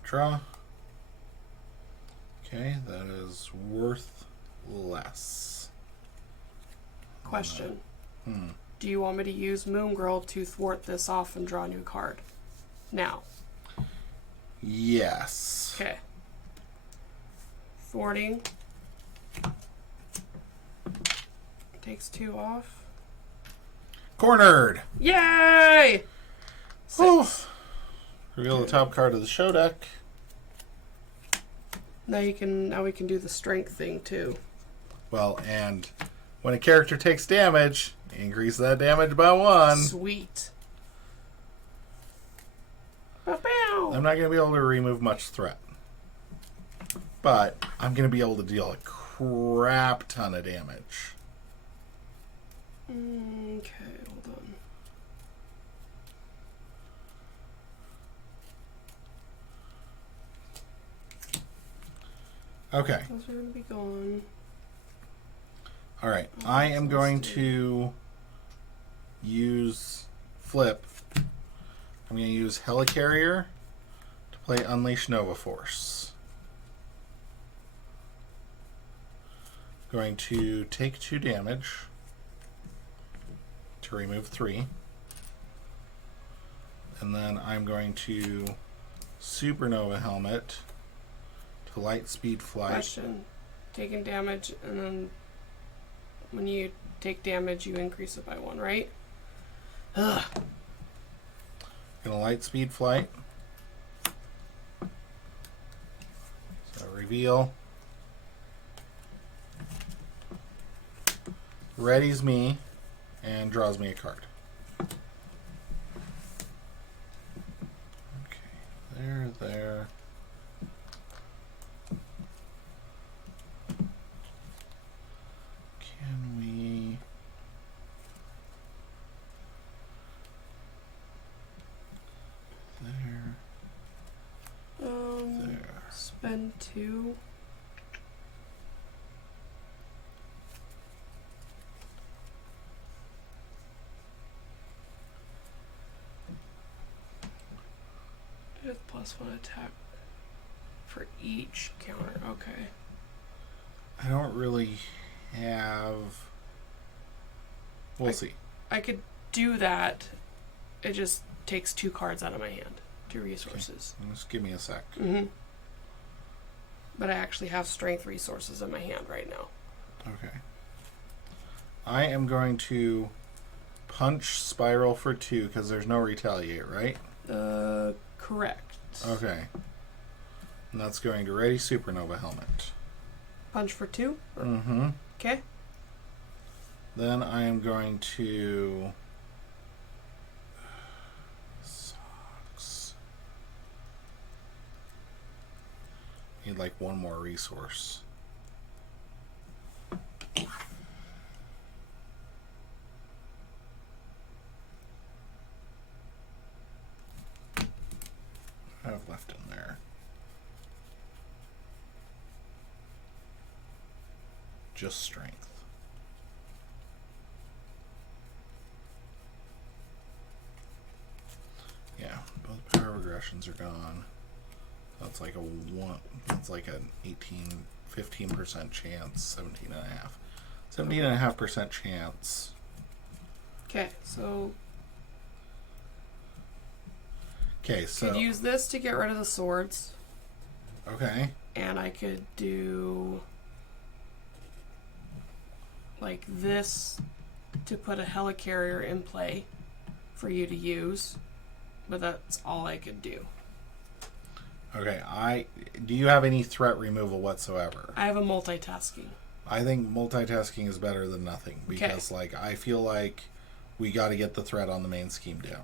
Draw. Okay, that is worth less. Question. Do you want me to use Moon Girl to thwart this off and draw a new card? Now. Yes. Okay. Thwarting. Takes 2 off. Cornered! Yay! 6. Reveal the top card of the show deck. Now we can do the strength thing too. Well, and when a character takes damage, increase that damage by 1. Sweet. Ba-bow. I'm not going to be able to remove much threat. but I'm going to be able to deal a crap ton of damage. Okay, hold on. Okay. Those are going to be gone. All right. I am going to use Flip. I'm going to use Helicarrier to play Unleash Nova Force. Going to take 2 damage to remove 3. And then I'm going to Supernova Helmet to Light Speed Flight. Question. Taking damage, and then when you take damage, you increase it by 1, right? Ugh. Gonna Light Speed Flight. So reveal. Readies me and draws me a card. Okay, there. Can we... There. Spend 2. With +1 attack for each counter. Okay. I don't really have... We'll see. I could do that. It just takes 2 cards out of my hand. 2 resources. Okay. Just give me a sec. But I actually have strength resources in my hand right now. Okay. I am going to punch Spiral for 2 because there's no retaliate, right? Correct. Okay. And that's going to Ready Supernova Helmet. Punch for 2? Mm-hmm. Okay. Then I am going to... Sucks. Need like 1 more resource. I have left in there. Just strength. Yeah, both power regressions are gone. That's like a 1. That's like an 15% chance. 17.5% chance. Okay, so so could use this to get rid of the swords, okay. and I could do like this to put a helicarrier in play for you to use, but that's all I could do. Okay, do you have any threat removal whatsoever? I have a multitasking. I think multitasking is better than nothing because like I feel like we got to get the threat on the main scheme down.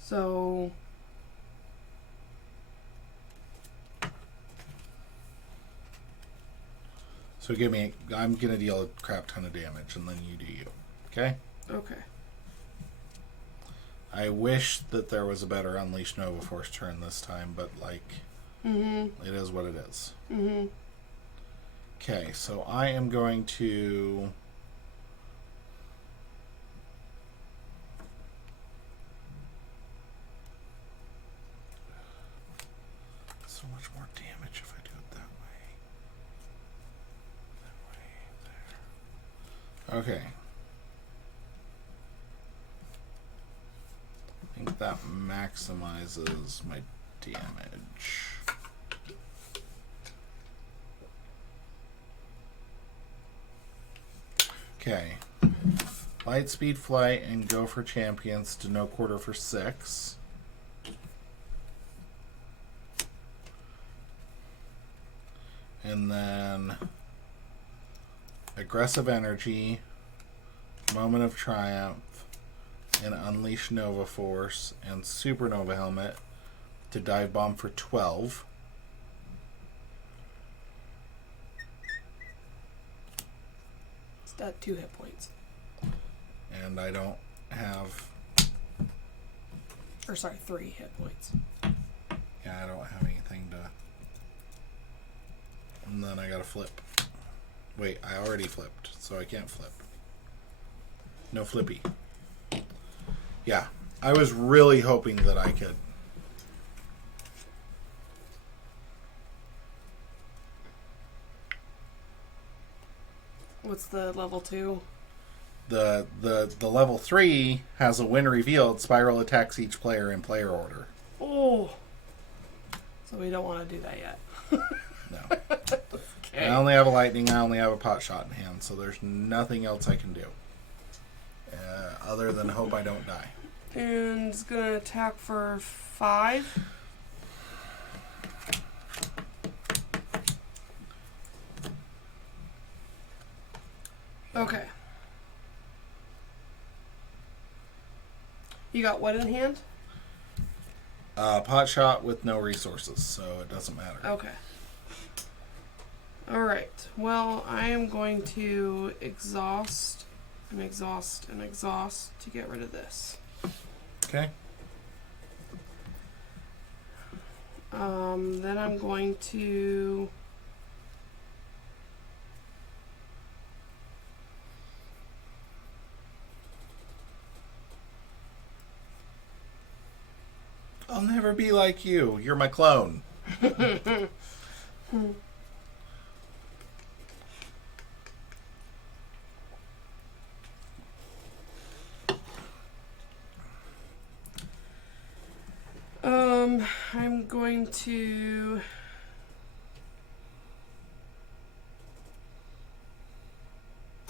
So give me... I'm going to deal a crap ton of damage, and then you do you. Okay? okay. I wish that there was a better Unleash Nova Force turn this time, but, like... It is what it is. Okay, so I am going to... So much more damage if I do it that way. Okay. I think that maximizes my damage. Okay. Light Speed Flight and Go for Champions to no quarter for 6. And then Aggressive Energy, Moment of Triumph, and Unleash Nova Force and Supernova Helmet to Dive Bomb for 12. at 2 hit points. And I don't have... Or sorry, 3 hit points. Yeah, I don't have anything to... And then I gotta flip. Wait, I already flipped, so I can't flip. No flippy. Yeah, I was really hoping that I could... What's the level 2? The level 3 has a when revealed, Spiral attacks each player in player order. Oh! So we don't want to do that yet. No. Okay. I only have a lightning, I only have a pot shot in hand, so there's nothing else I can do. Other than hope I don't die. And it's going to attack for 5. Okay. You got what in hand? Pot shot with no resources, so it doesn't matter. Okay. Alright. Well, I am going to exhaust and exhaust and exhaust to get rid of this. Okay. Then I'm going to... I'll never be like you. You're my clone. I'm going to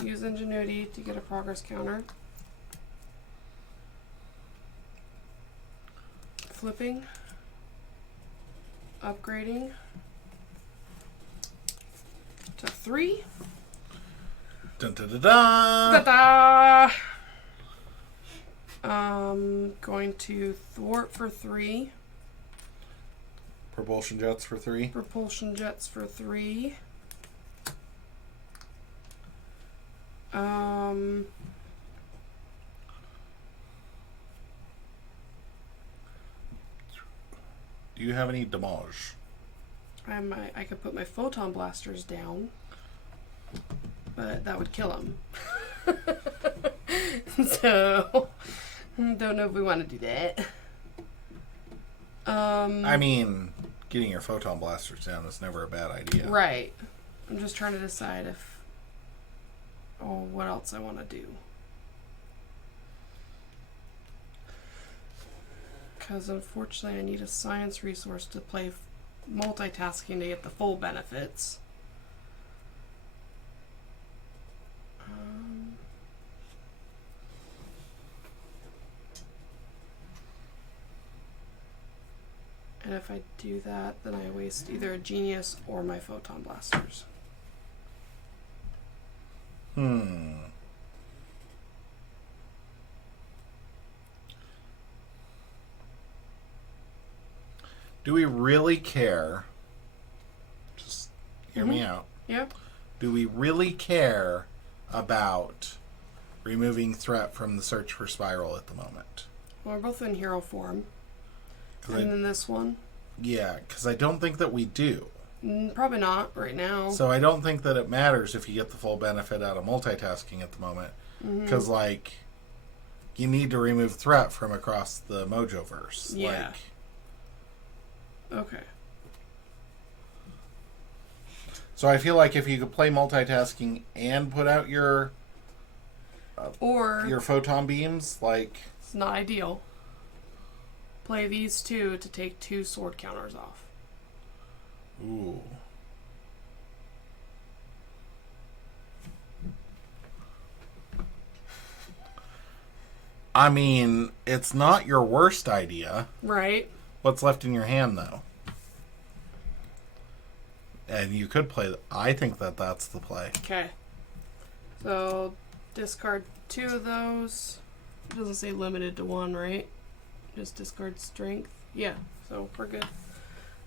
use ingenuity to get a progress counter. Flipping. Upgrading. To 3. Dun dun dun dun. Ta-da! Going to thwart for 3. Propulsion jets for 3. Propulsion jets for 3. Do you have any damage? I could put my photon blasters down, but that would kill him. So, don't know if we want to do that. I mean, getting your photon blasters down is never a bad idea. Right. I'm just trying to decide what else I want to do. Because unfortunately I need a science resource to play multitasking to get the full benefits. And if I do that, then I waste either a genius or my photon blasters. Do we really care? Just hear me out. Yeah. Do we really care about removing threat from the search for Spiral at the moment? Well, we're both in hero form. And then this one? Yeah, because I don't think that we do. Probably not right now. So I don't think that it matters if you get the full benefit out of multitasking at the moment. Because, you need to remove threat from across the Mojoverse. Yeah. Okay. So I feel like if you could play multitasking and put out your photon beams, it's not ideal. Play these 2 to take 2 sword counters off. Ooh. I mean, it's not your worst idea. Right. What's left in your hand, though? And you could play... I think that's the play. Okay. So, discard 2 of those. It doesn't say limited to 1, right? Just discard strength. Yeah, so we're good.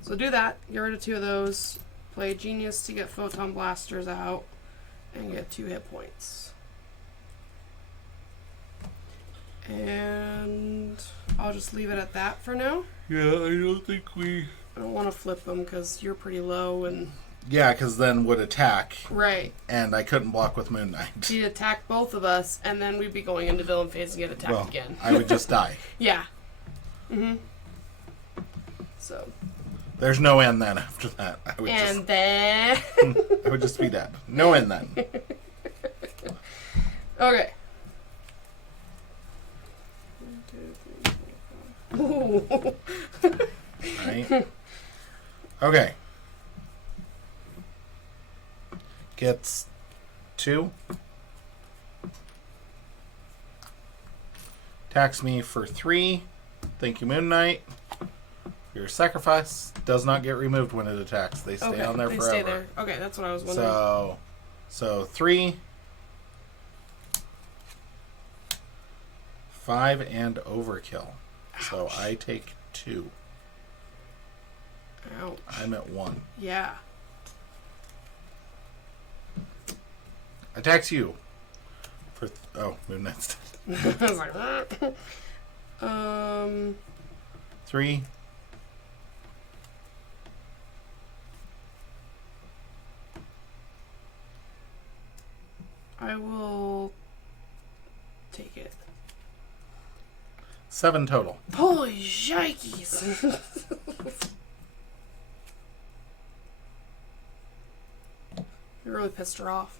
So do that. Get rid of 2 of those. Play Genius to get Photon Blasters out. And get 2 hit points. And I'll just leave it at that for now. Yeah, I don't think I don't want to flip them because you're pretty low and... Yeah, because then would attack. Right. And I couldn't block with Moon Knight. He'd attack both of us, and then we'd be going into villain phase and get attacked again. I would just die. Yeah. Mm-hmm. So. There's no end then after that. Then... I would just be dead. No end then. Okay. 1, 2, 3, 4, 5. Right? Okay. Gets 2. Attacks me for 3. Thank you, Moon Knight. Your sacrifice does not get removed when it attacks. They stay on there forever. Stay there. Okay, that's what I was wondering. So 3, 5, and overkill. Ouch. So I take 2. Ouch. I'm at 1. Yeah. Attacks you. Moon Knight's dead. I was like, 3. I will take it. 7 total. Holy shnikes! You really pissed her off.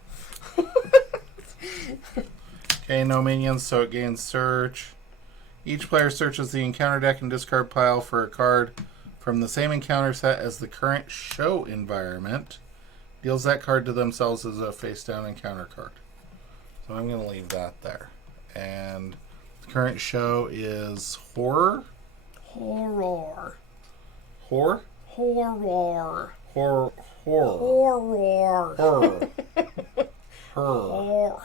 Okay, no minions, so it gains search. Each player searches the encounter deck and discard pile for a card from the same encounter set as the current show environment. Deals that card to themselves as a face-down encounter card. So I'm going to leave that there. And the current show is horror? Horror. Horror? Horror. Horror. Horror. Horror. Horror. Horror.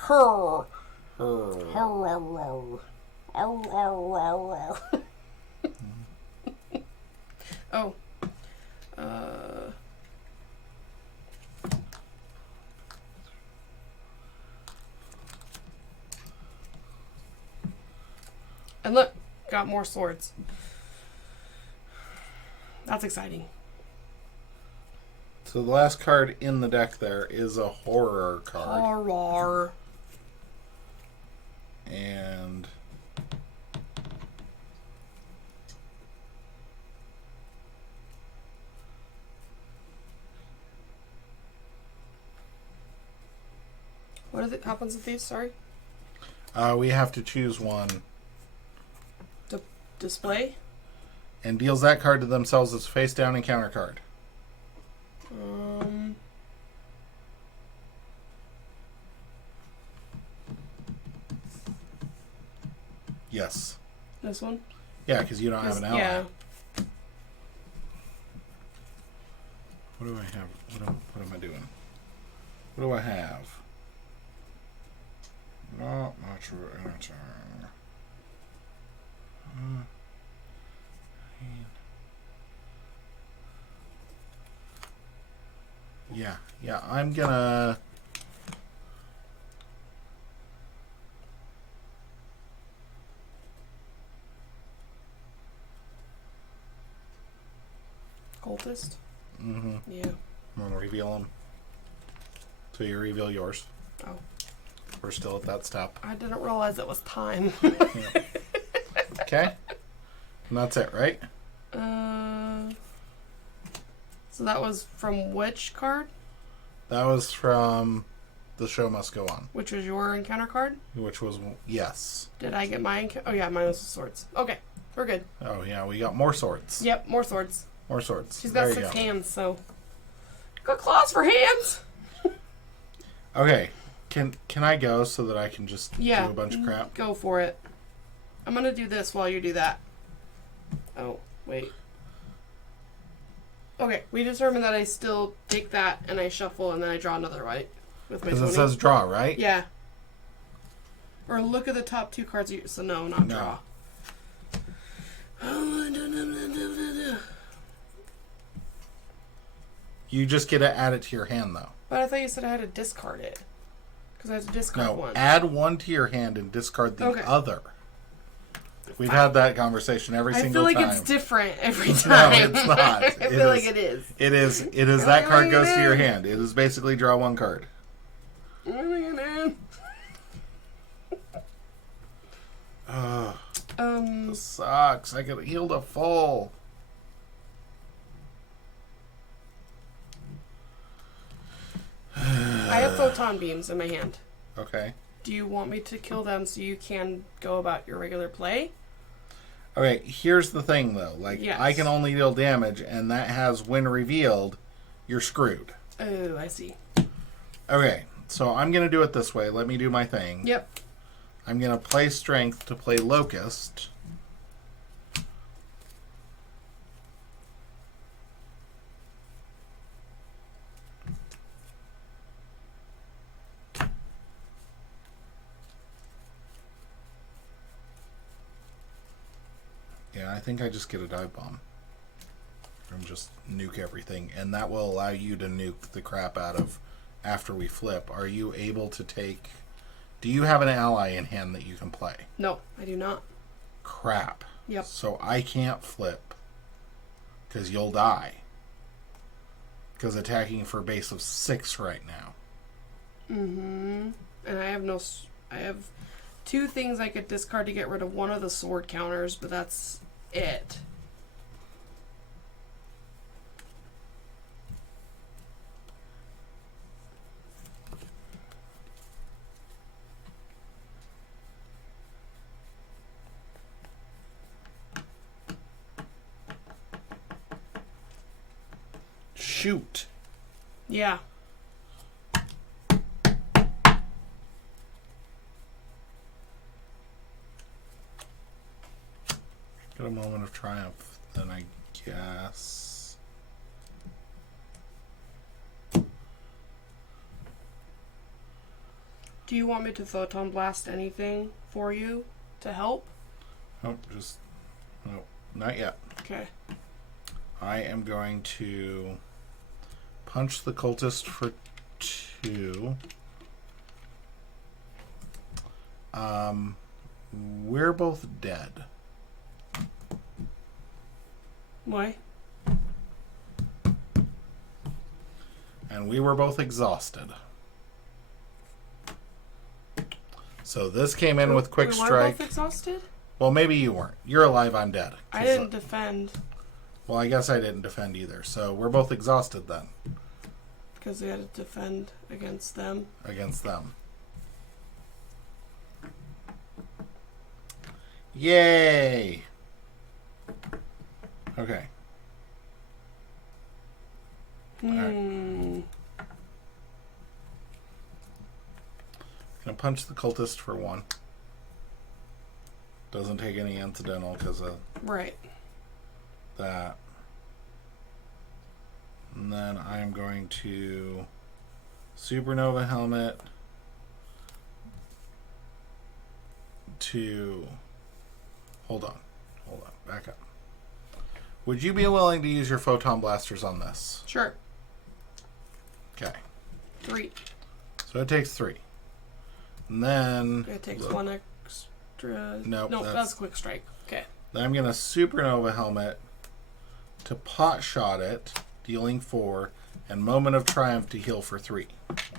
Oh. And look, got more swords. That's exciting. So the last card in the deck there is a horror card. Horror. And what happens with these? Sorry. we have to choose one. Display. And deals that card to themselves as face down encounter card. Yes. This one? Yeah, because you don't have an ally. Yeah. What do I have? What am I doing? What do I have? Not much of anything. Yeah, I'm gonna... Cultist? Mm-hmm. Yeah. I'm gonna reveal them. So you reveal yours. Oh. We're still at that step. I didn't realize it was time. Yeah. Okay. And that's it, right? So that was from which card? That was from The Show Must Go On. Which was your encounter card? Which was, yes. Did I get my encounter? Oh yeah, mine was the swords. Okay, we're good. Oh yeah, we got more swords. Yep, more swords. More swords. She's got 6 hands, so... Got claws for hands! Okay. Can I go so that I can just do a bunch of crap? Go for it. I'm gonna do this while you do that. Oh, wait. Okay, we determined that I still take that and I shuffle and then I draw another, right? With my Because it 20. says draw, right? Yeah. Or look at the top 2 cards. So no, not draw. You just get to add it to your hand, though. But I thought you said I had to discard it. Because I have to discard No, one. add one to your hand and discard the other. Add one to your hand and discard the other. We've had that conversation every single time. I feel like it's different every time. No, it's not. I feel like it is. It is that card goes to your hand. It is basically draw one card. This sucks. I could heal to full. I have photon beams in my hand. Okay. Do you want me to kill them so you can go about your regular play? Okay, here's the thing though. Yes. I can only deal damage, and that has when revealed, you're screwed. Oh, I see. Okay, so I'm going to do it this way. Let me do my thing. Yep. I'm going to play Strength to play Locust. Yeah, I think I just get a dive bomb. And just nuke everything. And that will allow you to nuke the crap out of after we flip. Are you able to take... Do you have an ally in hand that you can play? No, I do not. Crap. Yep. So I can't flip. Because you'll die. Because attacking for a base of 6 right now. Mm-hmm. And I have no... I have 2 things I could discard to get rid of one of the sword counters, but that's it. Shoot. Yeah. Got a moment of triumph, then I guess. Do you want me to photon blast anything for you to help? No, not yet. Okay. I am going to punch the cultist for 2. We're both dead. Why? And we were both exhausted. So this came in with quick strike. We were both exhausted? Well, maybe you weren't. You're alive, I'm dead. I didn't defend. Well, I guess I didn't defend either. So we're both exhausted then. Because we had to defend against them. Against them. Yay! Okay. Hmm. Gonna punch the cultist for 1. Doesn't take any incidental because of right. that. And then I'm going to supernova helmet to hold on, back up. Would you be willing to use your photon blasters on this? Sure. Okay. 3. So it takes 3. And then It takes 1 extra. Nope, No, that's quick strike. Okay. Then I'm gonna supernova helmet to pot shot it, dealing 4, and moment of triumph to heal for 3.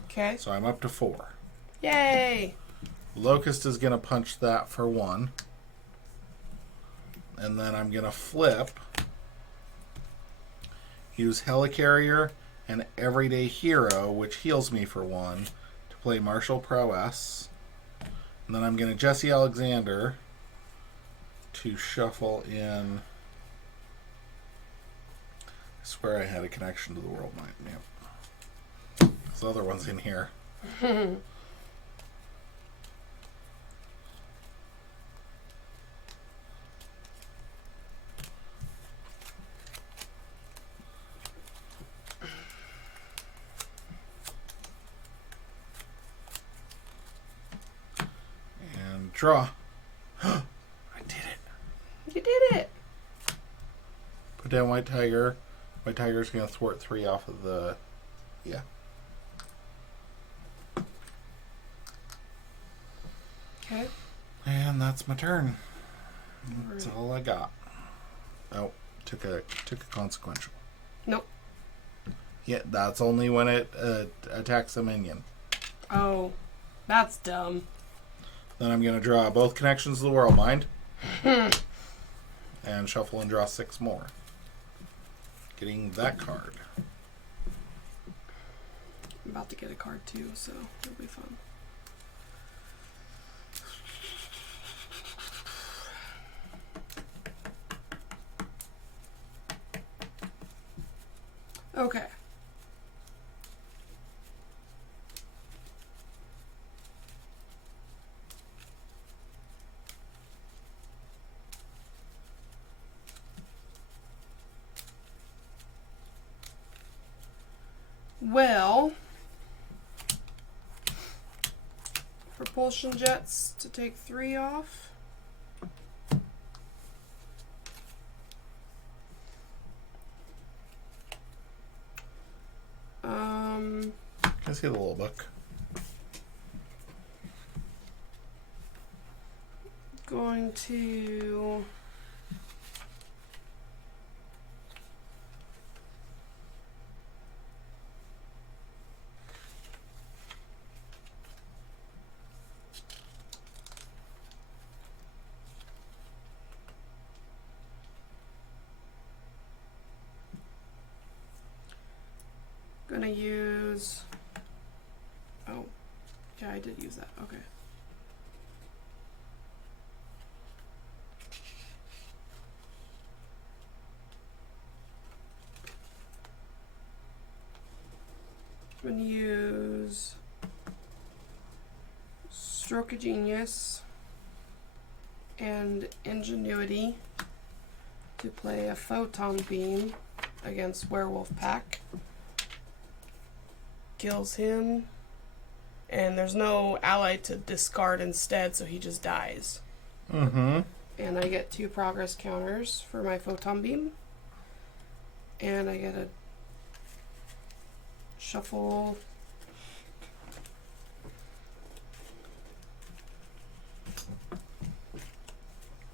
Okay. So I'm up to 4. Yay! Locust is gonna punch that for 1. And then I'm gonna flip, use Helicarrier and Everyday Hero, which heals me for 1, to play Martial Prowess. And then I'm gonna Jesse Alexander to shuffle in. I swear I had a connection to the World Mind. Yep. This other one's in here. And draw. I did it. You did it! Put down White Tiger. White Tiger's going to thwart 3 off of the... Yeah. And that's my turn. That's all I got. Oh, took a consequential. Nope. Yeah, that's only when it attacks a minion. Oh, that's dumb. Then I'm going to draw both Connections of the World Mind. And shuffle and draw 6 more. Getting that card. I'm about to get a card too, so it'll be fun. Okay. Well, propulsion jets to take 3 off. Can I see the little book? Going to gonna use, oh, yeah, I did use that, okay. I'm gonna use Stroke of Genius and Ingenuity to play a Photon Beam against Werewolf Pack. Kills him, and there's no ally to discard instead, so he just dies. Mm-hmm. And I get 2 progress counters for my Photon Beam. And I get a shuffle.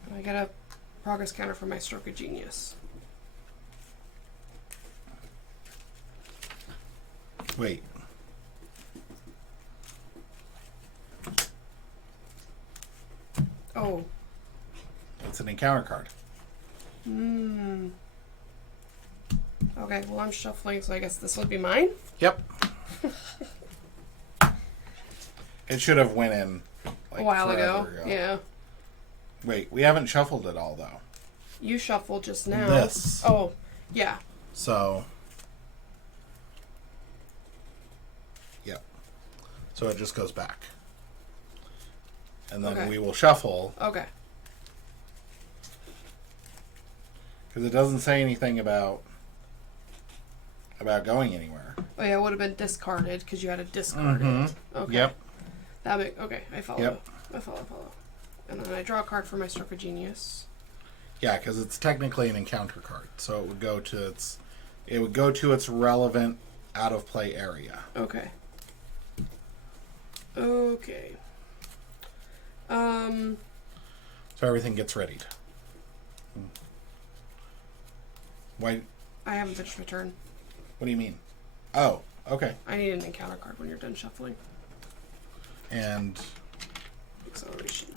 And I get a progress counter for my Stroke of Genius. Wait. Oh. It's an encounter card. Okay, well I'm shuffling, so I guess this would be mine? Yep. It should have went in like a while ago. ago. Yeah. Wait, we haven't shuffled it all though. You shuffled just now. This. Oh, yeah. So. Yep. So it just goes back. And then Okay. we will shuffle. Okay. Because it doesn't say anything about going anywhere. Oh yeah, it would have been discarded because you had to discard it. Okay. Yep. Okay, I follow. Yep. I follow. And then I draw a card for my Stroke of Genius. Yeah, because it's technically an encounter card, so it would go to its relevant out of play area. Okay. Okay. So everything gets readied. Why? I haven't finished my turn. What do you mean? Oh, okay. I need an encounter card when you're done shuffling. And Acceleration.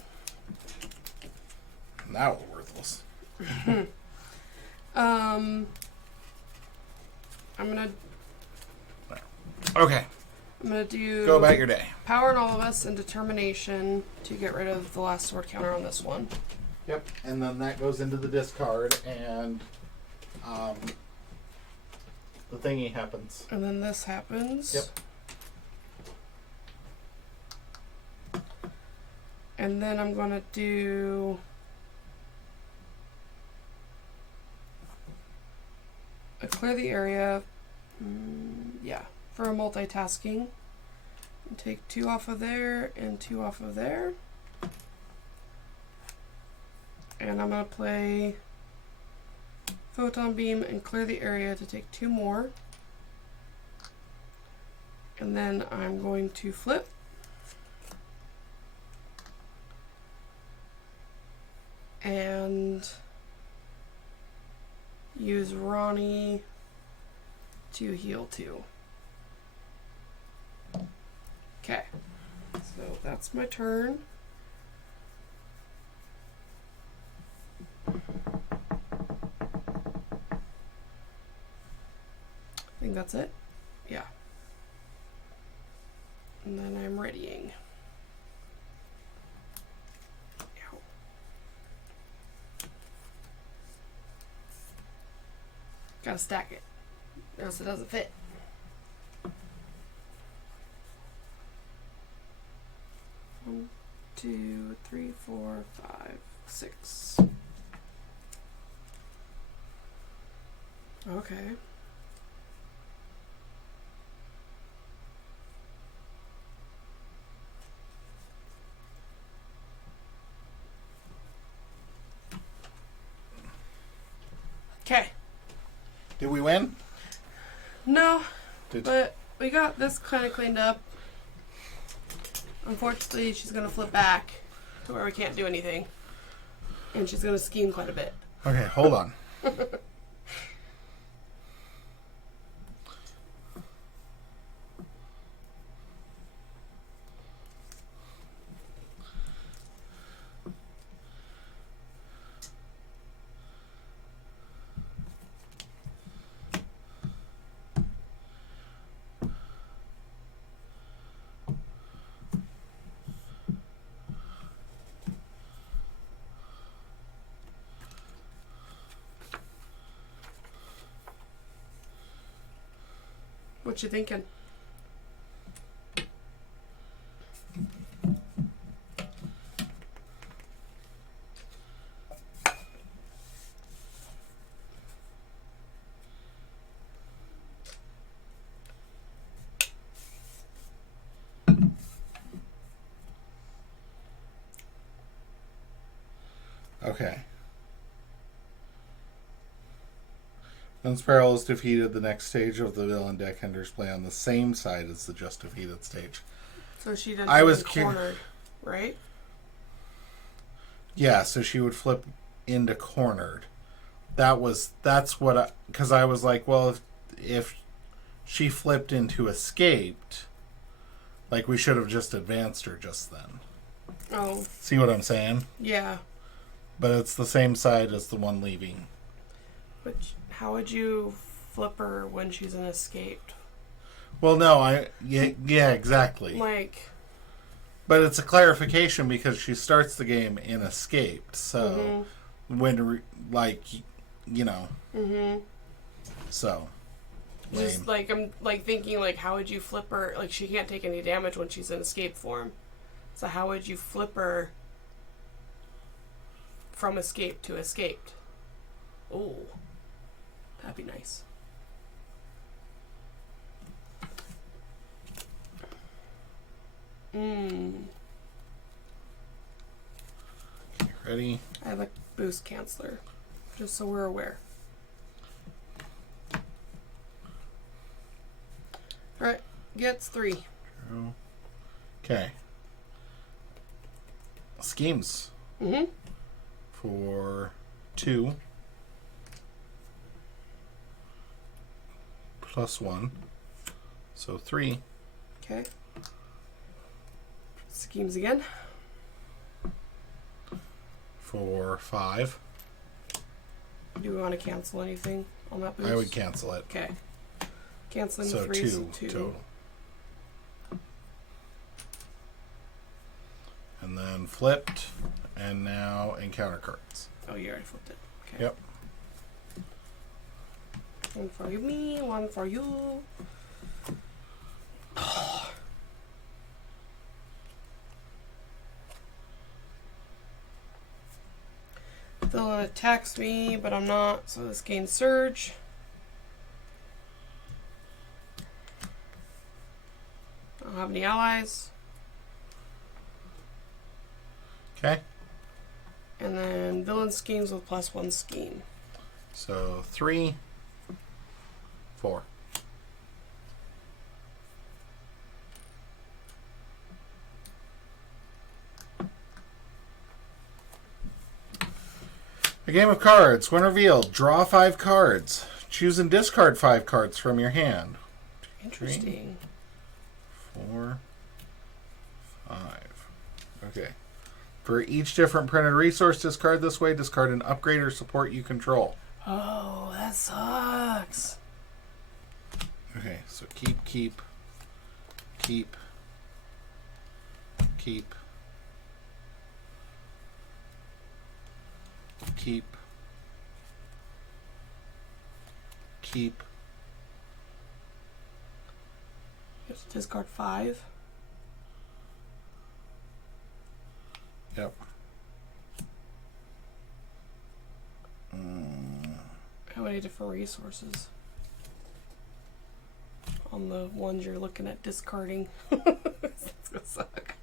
that was worthless. I'm gonna Okay. do Go about your day. Power in All of Us and Determination to get rid of the last sword counter on this one. Yep. And then that goes into the discard, and the thingy happens. And then this happens. Yep. And then I'm gonna do a clear the area. Yeah, for a multitasking. And take 2 off of there and 2 off of there. And I'm gonna play Photon Beam and clear the area to take 2 more. And then I'm going to flip. And use Ronnie to heal 2. Okay. So that's my turn. I think that's it. Yeah. And then I'm readying. Ow. Gotta stack it, or else it doesn't fit. One, 2, 3, 4, 5, 6. Okay. Okay. Did we win? No, but we got this kind of cleaned up. Unfortunately, she's going to flip back to where we can't do anything. And she's going to scheme quite a bit. Okay, hold on. What you thinking? Okay. Once Peril is defeated, the next stage of the villain deck enters play on the same side as the just defeated stage. So she didn't cornered, right? Yeah, so she would flip into cornered. That's what because I was like, well, if she flipped into escaped, like we should have just advanced her just then. Oh. See what I'm saying? Yeah. But it's the same side as the one leaving. How would you flip her when she's an escaped? Well, no, yeah, exactly. Like. But it's a clarification because she starts the game in escaped. So when So. Just like I'm like thinking like how would you flip her? Like she can't take any damage when she's in escape form. So how would you flip her from escape to escaped? Oh, that'd be nice. Ready? I have a boost canceller, just so we're aware. Alright, gets 3. Okay. Schemes. For 2. Plus 1. So 3. Okay. Schemes again. For 5. Do we want to cancel anything on that boost? I would cancel it. Okay. Canceling So the 3, so 2 total. And then flipped, and now encounter cards. Oh, you already flipped it. Okay. Yep. One for me, one for you. Villain attacks me, but I'm not, so this gains surge. I don't have any allies. Okay. And then villain schemes with +1 scheme. So 3, 4. A game of cards. When revealed, draw 5 cards. Choose and discard 5 cards from your hand. Interesting. 3, 4, 5. Okay. For each different printed resource discard this way, discard an upgrade or support you control. Oh, that sucks. Okay, so keep, keep, keep, keep, keep, keep. You have to discard 5. Yep. How many different resources? On the ones you're looking at discarding. That's gonna suck.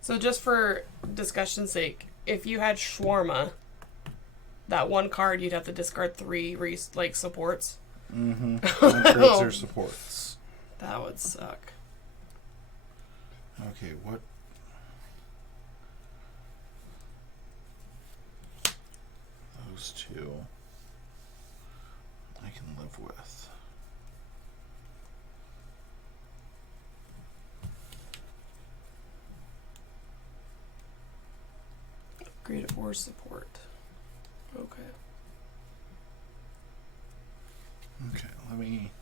So just for discussion's sake, if you had Shawarma, that one card you'd have to discard 3 supports. Mm-hmm. Upgrades or supports. That would suck. Okay, what? Those 2 I can live with. Upgrade or support. Okay. Okay, let me...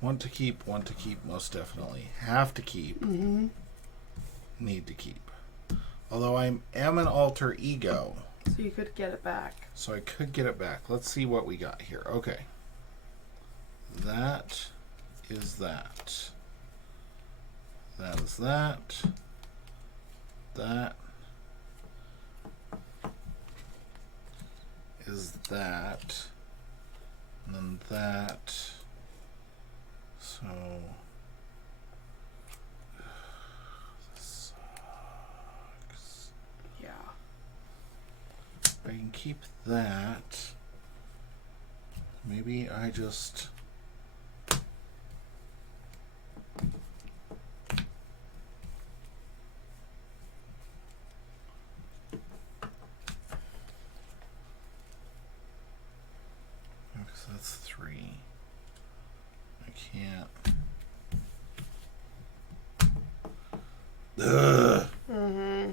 Want to keep, most definitely. Have to keep. Mm-hmm. Need to keep. Although I am an alter ego. So you could get it back. So I could get it back. Let's see what we got here. Okay. That is that. That is that. That is that. And then that. So this sucks. Yeah. I can keep that. Maybe I just... Because that's 3. I can't... Ugh. Mm-hmm.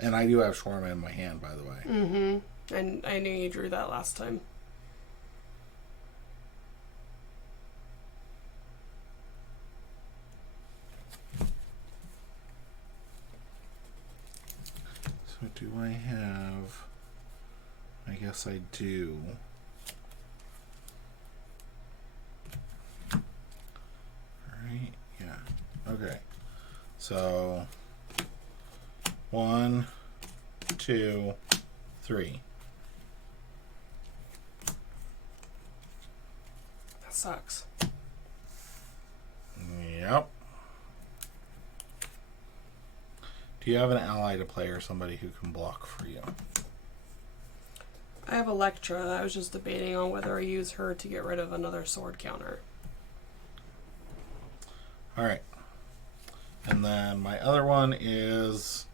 And I do have shawarma in my hand, by the way. Mm-hmm. And I knew you drew that last time. So do I have... I guess I do. Right? Yeah. Okay. So... 1, 2, 3. That sucks. Yep. Do you have an ally to play or somebody who can block for you? I have Electra. I was just debating on whether I use her to get rid of another sword counter. Alright. And then my other one is...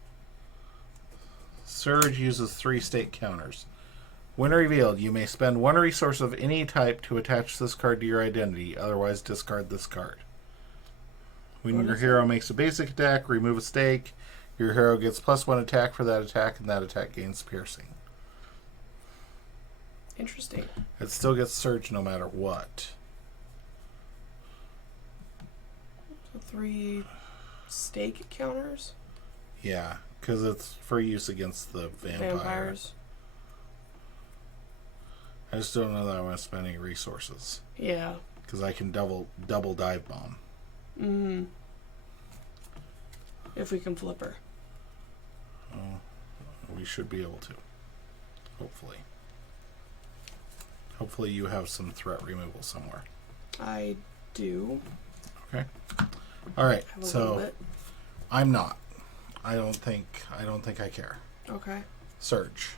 Surge uses 3 state counters. When revealed, you may spend 1 resource of any type to attach this card to your identity, otherwise discard this card. When your hero makes a basic attack, remove a stake. Your hero gets +1 attack for that attack, and that attack gains piercing. Interesting. It still gets surge no matter what. So 3 stake counters? Yeah, because it's for use against the vampires. I just don't know that I want to spend any resources. Yeah. Because I can double dive bomb. Mm-hmm. If we can flip her. Oh, we should be able to. Hopefully. Hopefully you have some threat removal somewhere. I do. Okay. All right. Have a little So bit. I'm not. I don't think I care. Okay. Surge.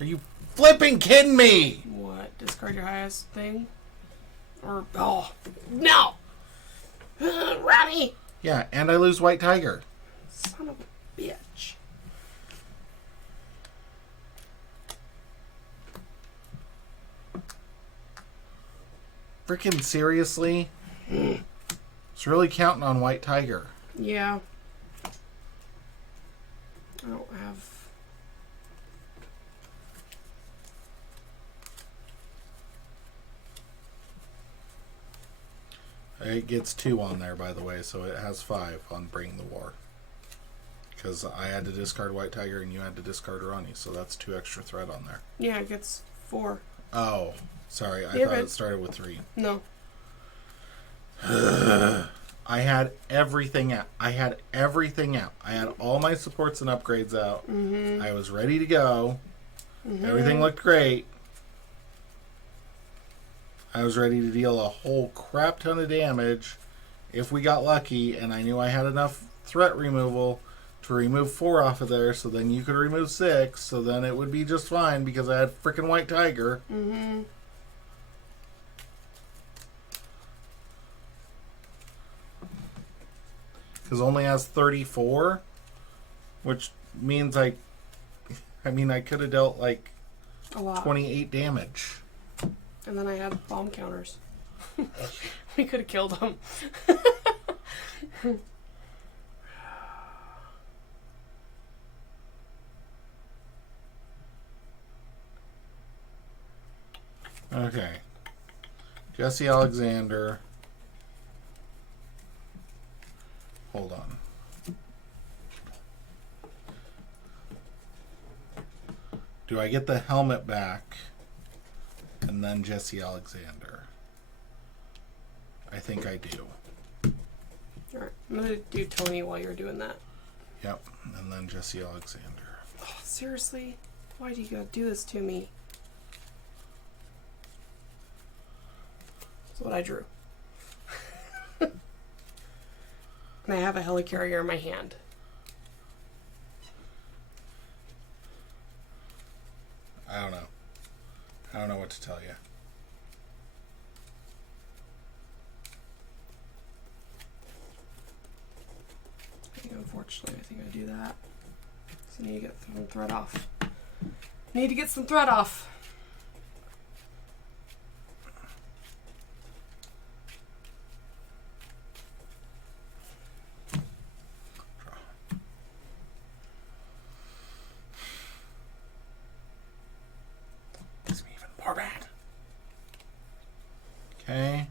Are you flipping kidding me? What? Discard your highest thing? Or, oh, no! Ronnie! Yeah, and I lose White Tiger. Son of a bitch. Freaking seriously? It's really counting on White Tiger. Yeah. I don't have... It gets 2 on there, by the way, so it has 5 on Bring the War. Because I had to discard White Tiger and you had to discard Ronnie, so that's 2 extra threat on there. Yeah, it gets 4. Oh, sorry. I You're thought good. it started with 3. No. I had everything out. I had all my supports and upgrades out. Mm-hmm. I was ready to go. Mm-hmm. Everything looked great. I was ready to deal a whole crap ton of damage if we got lucky, and I knew I had enough threat removal to remove 4 off of there, so then you could remove 6, so then it would be just fine because I had freaking White Tiger. Mm-hmm. Because only has 34, which means I could have dealt like A lot. 28 damage. And then I had bomb counters. We could have killed them. Okay. Jesse Alexander. Hold on. Do I get the helmet back? And then Jesse Alexander. I think I do. Alright, I'm gonna do Tony while you're doing that. Yep. And then Jesse Alexander. Oh, seriously? Why do you gotta do this to me? That's what I drew. And I have a helicarrier in my hand. I don't know. I don't know what to tell you. Unfortunately, I think I do that. So I need to get some thread off. Need to get some thread off. Makes me even more mad. Okay.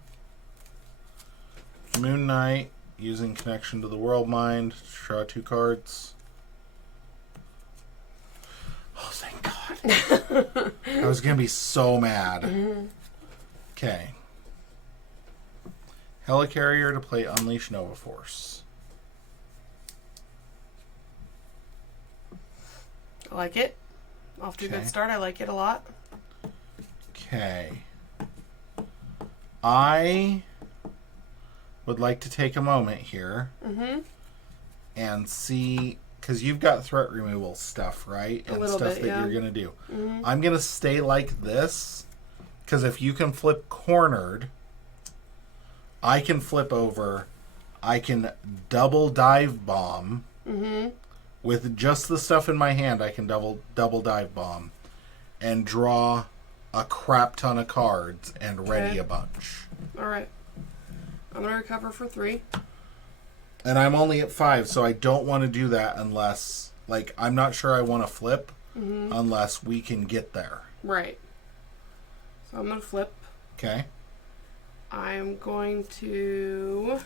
Moon Knight. Using connection to the world mind. Draw 2 cards. Oh, thank God. I was going to be so mad. Okay. Helicarrier to play Unleash Nova Force. I like it. Off to a good start. I like it a lot. Okay. I would like to take a moment here and see, because you've got threat removal stuff, right? And little stuff bit, that yeah. you're going to do. I'm going to stay like this, because if you can flip cornered, I can flip over. I can double dive bomb. With just the stuff in my hand, I can double dive bomb and draw a crap ton of cards and ready a bunch. Alright. I'm going to recover for 3. And I'm only at 5, so I don't want to do that unless, like, I'm not sure I want to flip unless we can get there. Right. So I'm going to flip. Okay. I'm going to...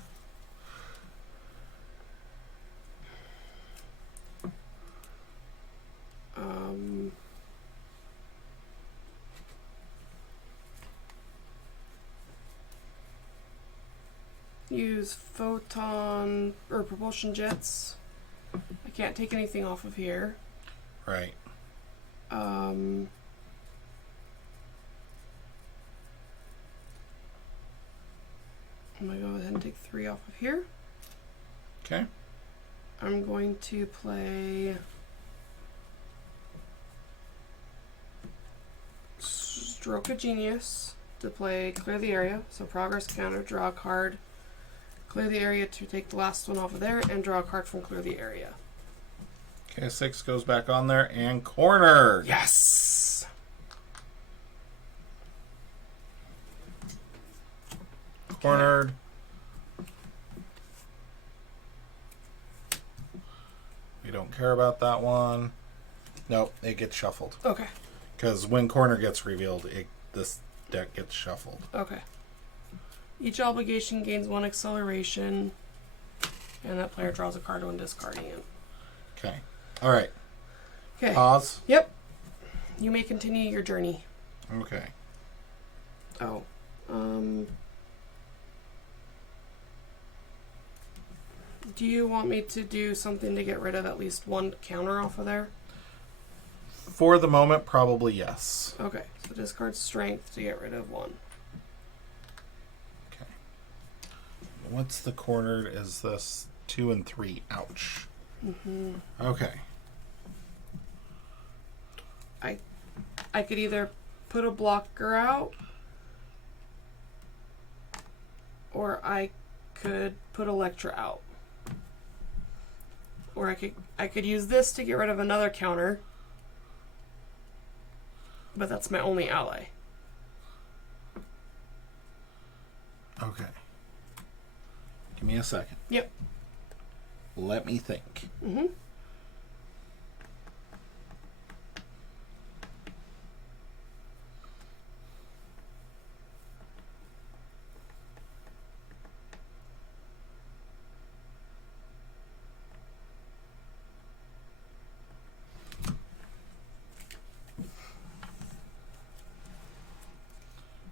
use photon or propulsion jets. I can't take anything off of here. Right. I'm gonna go ahead and take 3 off of here. Okay. I'm going to play Stroke of Genius to play Clear the Area. So progress counter, draw a card. Clear the area to take the last one off of there and draw a card from Clear the Area. Okay, 6 goes back on there and cornered. Yes! Cornered. We don't care about that one. Nope, it gets shuffled. Okay. Because when corner gets revealed, this deck gets shuffled. Okay. Each obligation gains 1 acceleration, and that player draws a card when discarding it. Okay. All right. Okay. Pause. Yep. You may continue your journey. Okay. Oh. Do you want me to do something to get rid of at least 1 counter off of there? For the moment, probably yes. Okay. So discard strength to get rid of 1. Okay. What's the cornered? Is this 2 and 3? Ouch. Mm-hmm. Okay. I could either put a blocker out, or I could put Electra out. Or I could use this to get rid of another counter, but that's my only ally. Okay. Give me a second. Yep. Let me think. Mm-hmm.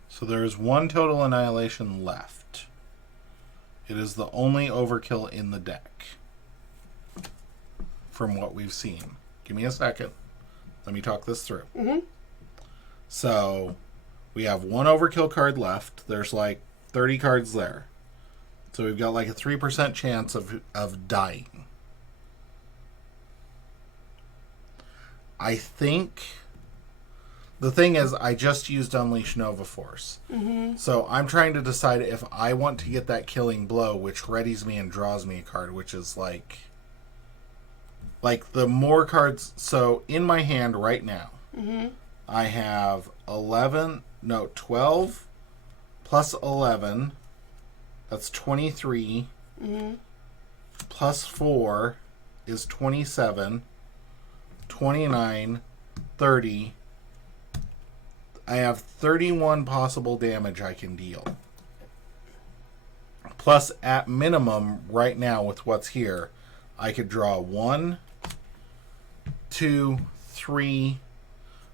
So there is 1 total annihilation left. It is the only overkill in the deck. From what we've seen. Give me a second. Let me talk this through. Mm-hmm. So we have 1 overkill card left. There's like 30 cards there. So we've got like a 3% chance of dying. I think the thing is, I just used Unleash Nova Force. Mm-hmm. So I'm trying to decide if I want to get that killing blow, which readies me and draws me a card, which is like the more cards. So in my hand right now, Mm-hmm. I have 12 plus 11. That's 23. Mm-hmm. Plus 4 is 27. 29, 30. I have 31 possible damage I can deal. Plus, at minimum, right now with what's here, I could draw 1, 2, 3,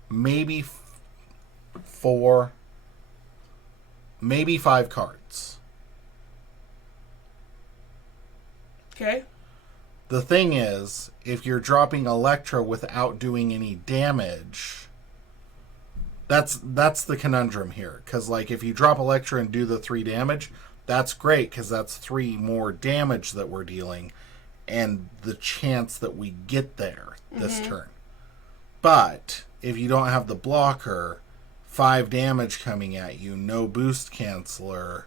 maybe 4, maybe 5 cards. Okay. The thing is, if you're dropping Electra without doing any damage, that's the conundrum here. Because, like, if you drop Electra and do the 3 damage, that's great, because that's 3 more damage that we're dealing, and the chance that we get there this turn. But, if you don't have the blocker, 5 damage coming at you, no boost canceller,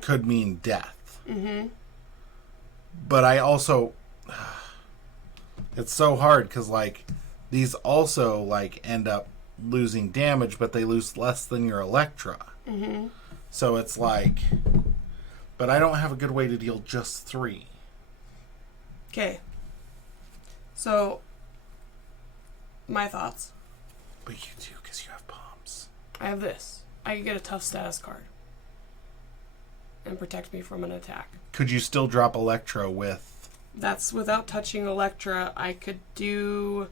could mean death. Mm-hmm. But I also... It's so hard, because, like, these also, like, end up losing damage, but they lose less than your Electra. Mm-hmm. So it's like... But I don't have a good way to deal just 3. Okay. So, my thoughts. But you do, because you have bombs. I have this. I could get a tough status card. And protect me from an attack. Could you still drop Electra with... That's without touching Electra. I could do...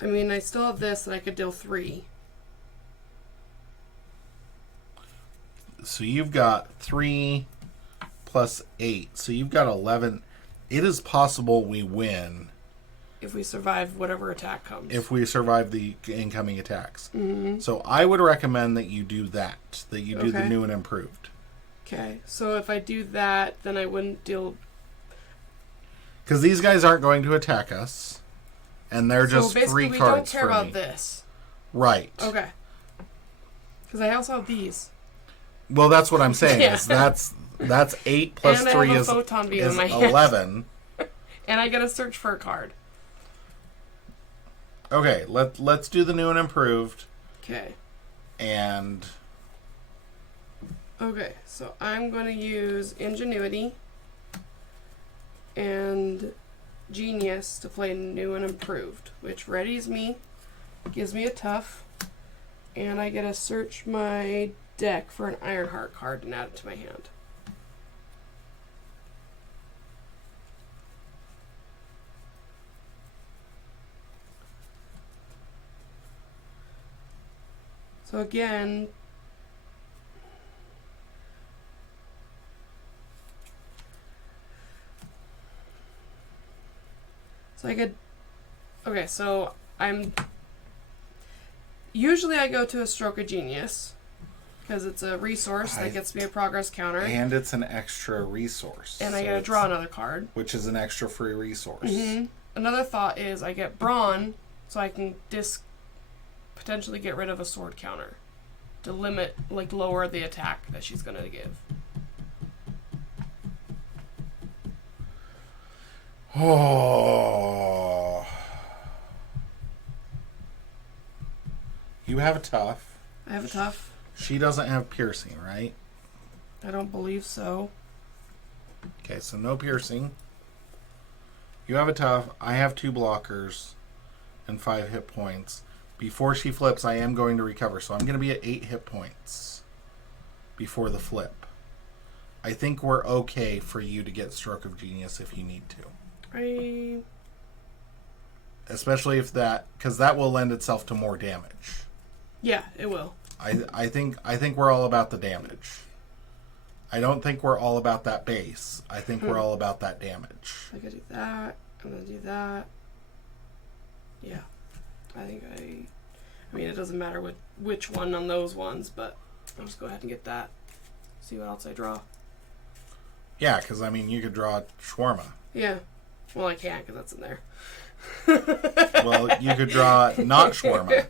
I mean, I still have this, and I could deal 3. So you've got 3 plus 8. So you've got 11. It is possible we win. If we survive whatever attack comes. If we survive the incoming attacks. Mm-hmm. So I would recommend that you do that. That you do the Okay. new and improved. Okay, so if I do that, then I wouldn't deal... Because these guys aren't going to attack us. And they're just basically, free we cards don't care for about me. this. Right. Okay. Because I also have these. Well, that's what I'm saying. Yeah. Is that's 8 plus and 3 I have a is photon beam in my hand. 11. And I get to search for a card. Okay, let's do the new and improved. Okay. And okay, so I'm going to use Ingenuity and Genius to play new and improved, which readies me, gives me a tough, and I get to search my deck for an Ironheart card and add it to my hand. So again, so I get, okay, so usually I go to a Stroke of Genius, because it's a resource that gets me a progress counter. And it's an extra resource. And I get to draw another card. Which is an extra free resource. Mm-hmm. Another thought is I get Brawn, so I can potentially get rid of a sword counter to limit, like, lower the attack that she's going to give. Oh. You have a tough. I have a tough. She doesn't have piercing, right? I don't believe so. Okay, so no piercing. You have a tough. I have 2 blockers and 5 hit points. Before she flips, I am going to recover. So I'm going to be at 8 hit points before the flip. I think we're okay for you to get Stroke of Genius if you need to. Especially if because that will lend itself to more damage. Yeah, it will. I think we're all about the damage. I don't think we're all about that base. I think we're all about that damage. I could do that. I'm gonna do that. Yeah, I think I mean, it doesn't matter which one on those ones, but I'll just go ahead and get that. See what else I draw. Yeah, because I mean, you could draw Shawarma. Yeah. Well, I can't because that's in there. Well, you could draw not Shawarma.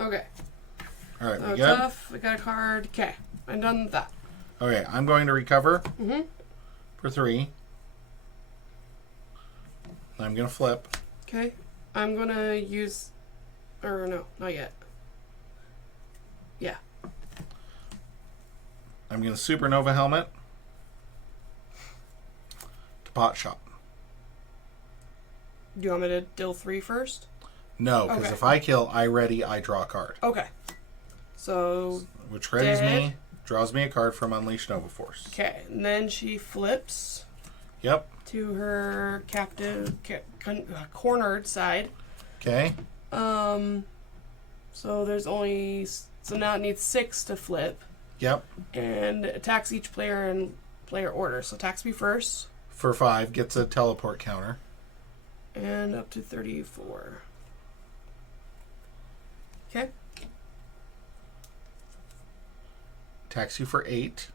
Okay. All right, So we good? tough. I got a card. Okay, I'm done with that. Okay, I'm going to recover for 3. I'm going to flip. Okay, I'm gonna use, or no, not yet. Yeah. I'm going to Supernova Helmet to Pot Shot. Do you want me to deal 3 first? No, because Okay. if I kill, I draw a card. Okay. So. Which readies dead. me, draws me a card from Unleash Nova Force. Okay, and then she flips. Yep. To her captive, cornered side. Okay. So there's only, so now it needs 6 to flip. Yep. And attacks each player in player order. So attacks me first. For 5, gets a teleport counter. And up to 34. Okay. Attacks you for 8.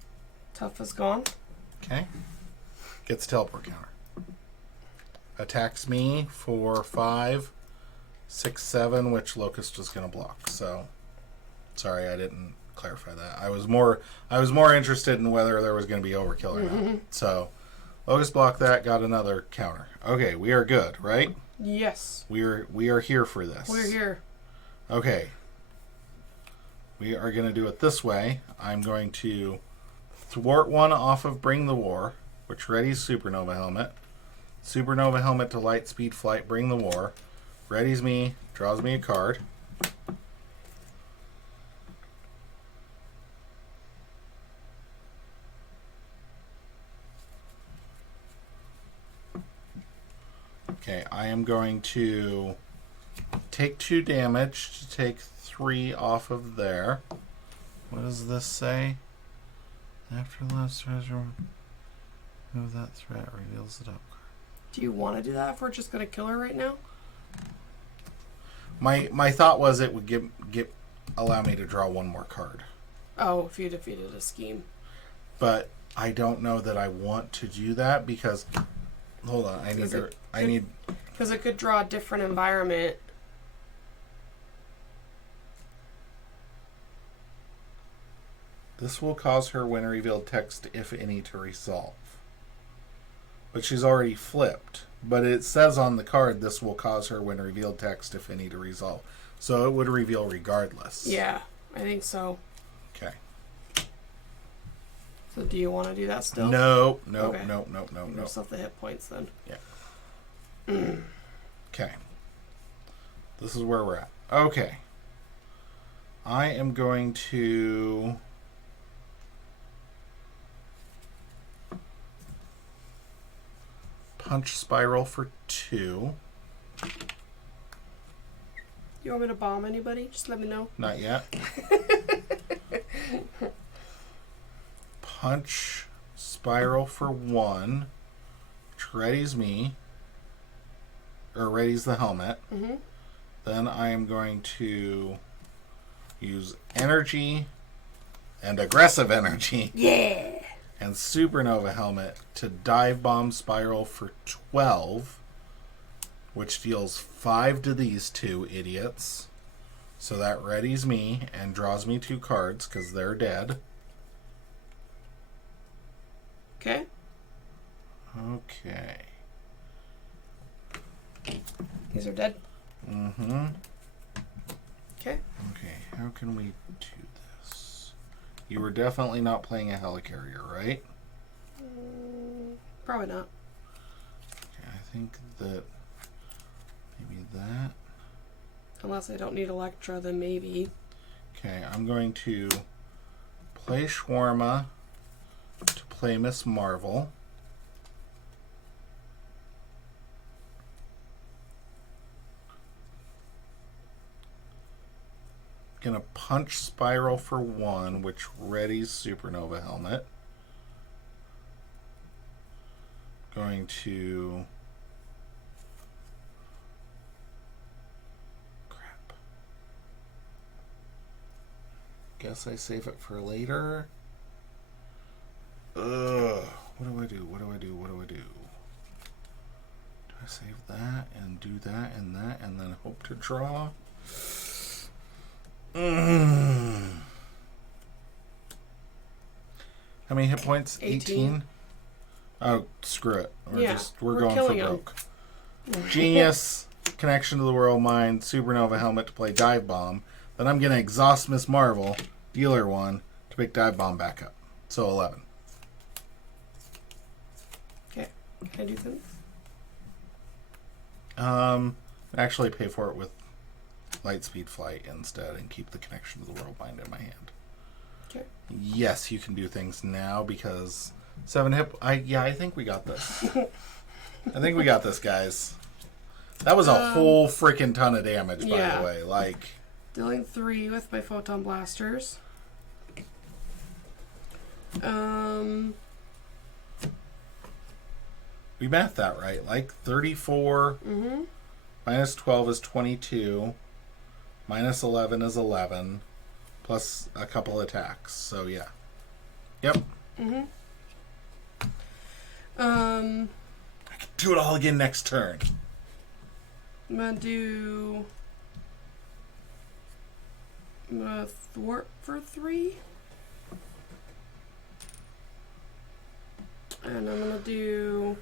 Tough is gone. Okay. Gets a teleport counter. Attacks me for 5, 6, 7, which Locust was going to block. So, sorry, I didn't clarify that. I was more interested in whether there was going to be overkill or not. So, Locust blocked that, got another counter. Okay, we are good, right? Yes. We are here for this. We're here. Okay. We are going to do it this way. I'm going to thwart 1 off of Bring the War, which readies Supernova Helmet. Supernova Helmet to Light Speed Flight, Bring the War. Readies me, draws me a card. Okay, I am going to take 2 damage to take 3 off of there. What does this say? After the last treasure, move that threat, reveals the top card. Do you want to do that if we're just going to kill her right now? My thought was it would allow me to draw 1 more card. Oh, if you defeated a scheme. But I don't know that I want to do that because Hold on. I need. Because it could draw a different environment. This will cause her when revealed text, if any, to resolve. But she's already flipped. But it says on the card, this will cause her when revealed text, if any, to resolve. So it would reveal regardless. Yeah, I think so. Okay. So do you want to do that still? No. Okay. No. Yourself the hit points then. Yeah. Okay. This is where we're at. Okay. I am going to... punch Spiral for 2. You want me to bomb anybody? Just let me know. Not yet. Punch Spiral for 1, which readies me, or readies the helmet. Mm-hmm. Then I am going to use energy and aggressive energy. Yeah! And Supernova Helmet to dive bomb Spiral for 12, which deals 5 to these 2 idiots. So that readies me and draws me 2 cards because they're dead. Okay. Okay. These are dead. Mm-hmm. Okay. Okay, how can we do this? You were definitely not playing a helicarrier, right? Probably not. Okay, I think that maybe that. Unless I don't need Electra, then maybe. Okay, I'm going to play Shawarma to play Miss Marvel. Gonna punch Spiral for 1, which readies Supernova Helmet. Going to... crap. Guess I save it for later. Ugh. What do? What do? Do I save that and do that and then hope to draw? How many hit points? 18? Oh, screw it. We're going for broke. Genius, Connection to the World Mind, Supernova Helmet to play Dive Bomb. Then I'm going to exhaust Miss Marvel, dealer 1, to pick Dive Bomb back up. So 11. Okay. Can I do things? Actually pay for it with Lightspeed Flight instead and keep the Connection to the World Mind in my hand. Okay. Yes, you can do things now because 7 hit... I think we got this. I think we got this, guys. That was a whole freaking ton of damage, by the way. Like... Dealing 3 with my Photon Blasters. We mathed that right. Like 34 minus 12 is 22. Minus 11 is 11. Plus a couple attacks. So, yeah. Yep. I can do it all again next turn. I'm going to do Thwart for 3. And I'm going to do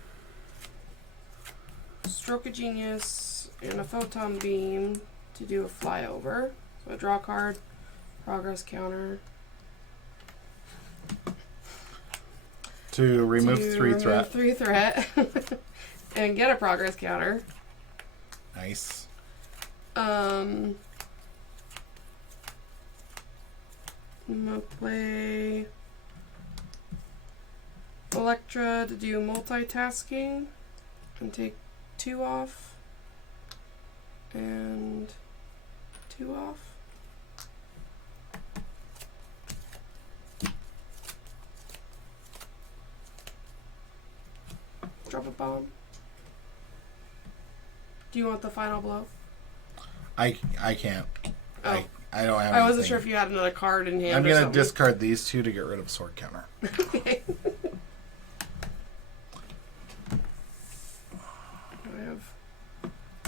Stroke of Genius and a Photon Beam to do a flyover. So I draw a card, progress counter. To remove 3 threat. 3 threat. And get a progress counter. Nice. I'm going to play Electra to do multitasking and take 2 off and 2 off. Drop a bomb. Do you want the final blow? I can't. Oh. I don't have I wasn't anything. sure if you had another card in hand. I'm or going to something. discard these 2 to get rid of Sword Counter. Okay.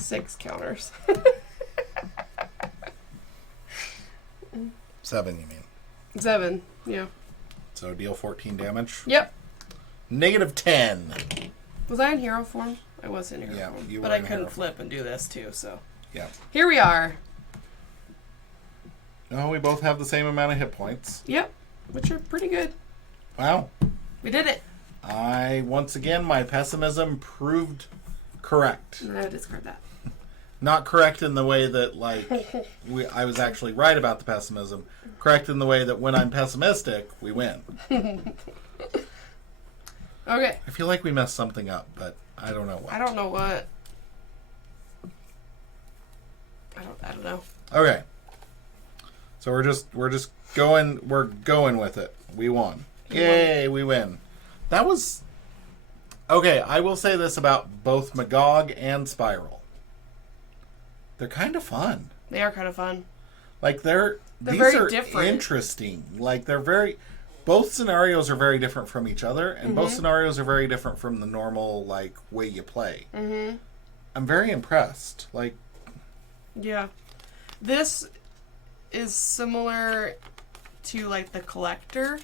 6 counters. 7, you mean? 7, yeah. So deal 14 damage. Yep. Negative 10. Was I in hero form? I was in hero form. You but were I in couldn't hero flip and do this too, so. Yeah. Here we are. Oh, we both have the same amount of hit points. Yep. Which are pretty good. Wow. We did it. Once again, my pessimism proved correct. I'm gonna discard that. Not correct in the way that, like, I was actually right about the pessimism. Correct in the way that when I'm pessimistic, we win. Okay. I feel like we messed something up, but I don't know what. I don't know what. I don't know. Okay. So we're just going with it. We won. Yay, we win. That was okay. I will say this about both Magog and Spiral. They're kind of fun. They are kind of fun. Like They're these very are different. interesting. Like both scenarios are very different from each other, and both scenarios are very different from the normal like way you play. Mm-hmm. I'm very impressed. Like, yeah, this is similar to like the Collector,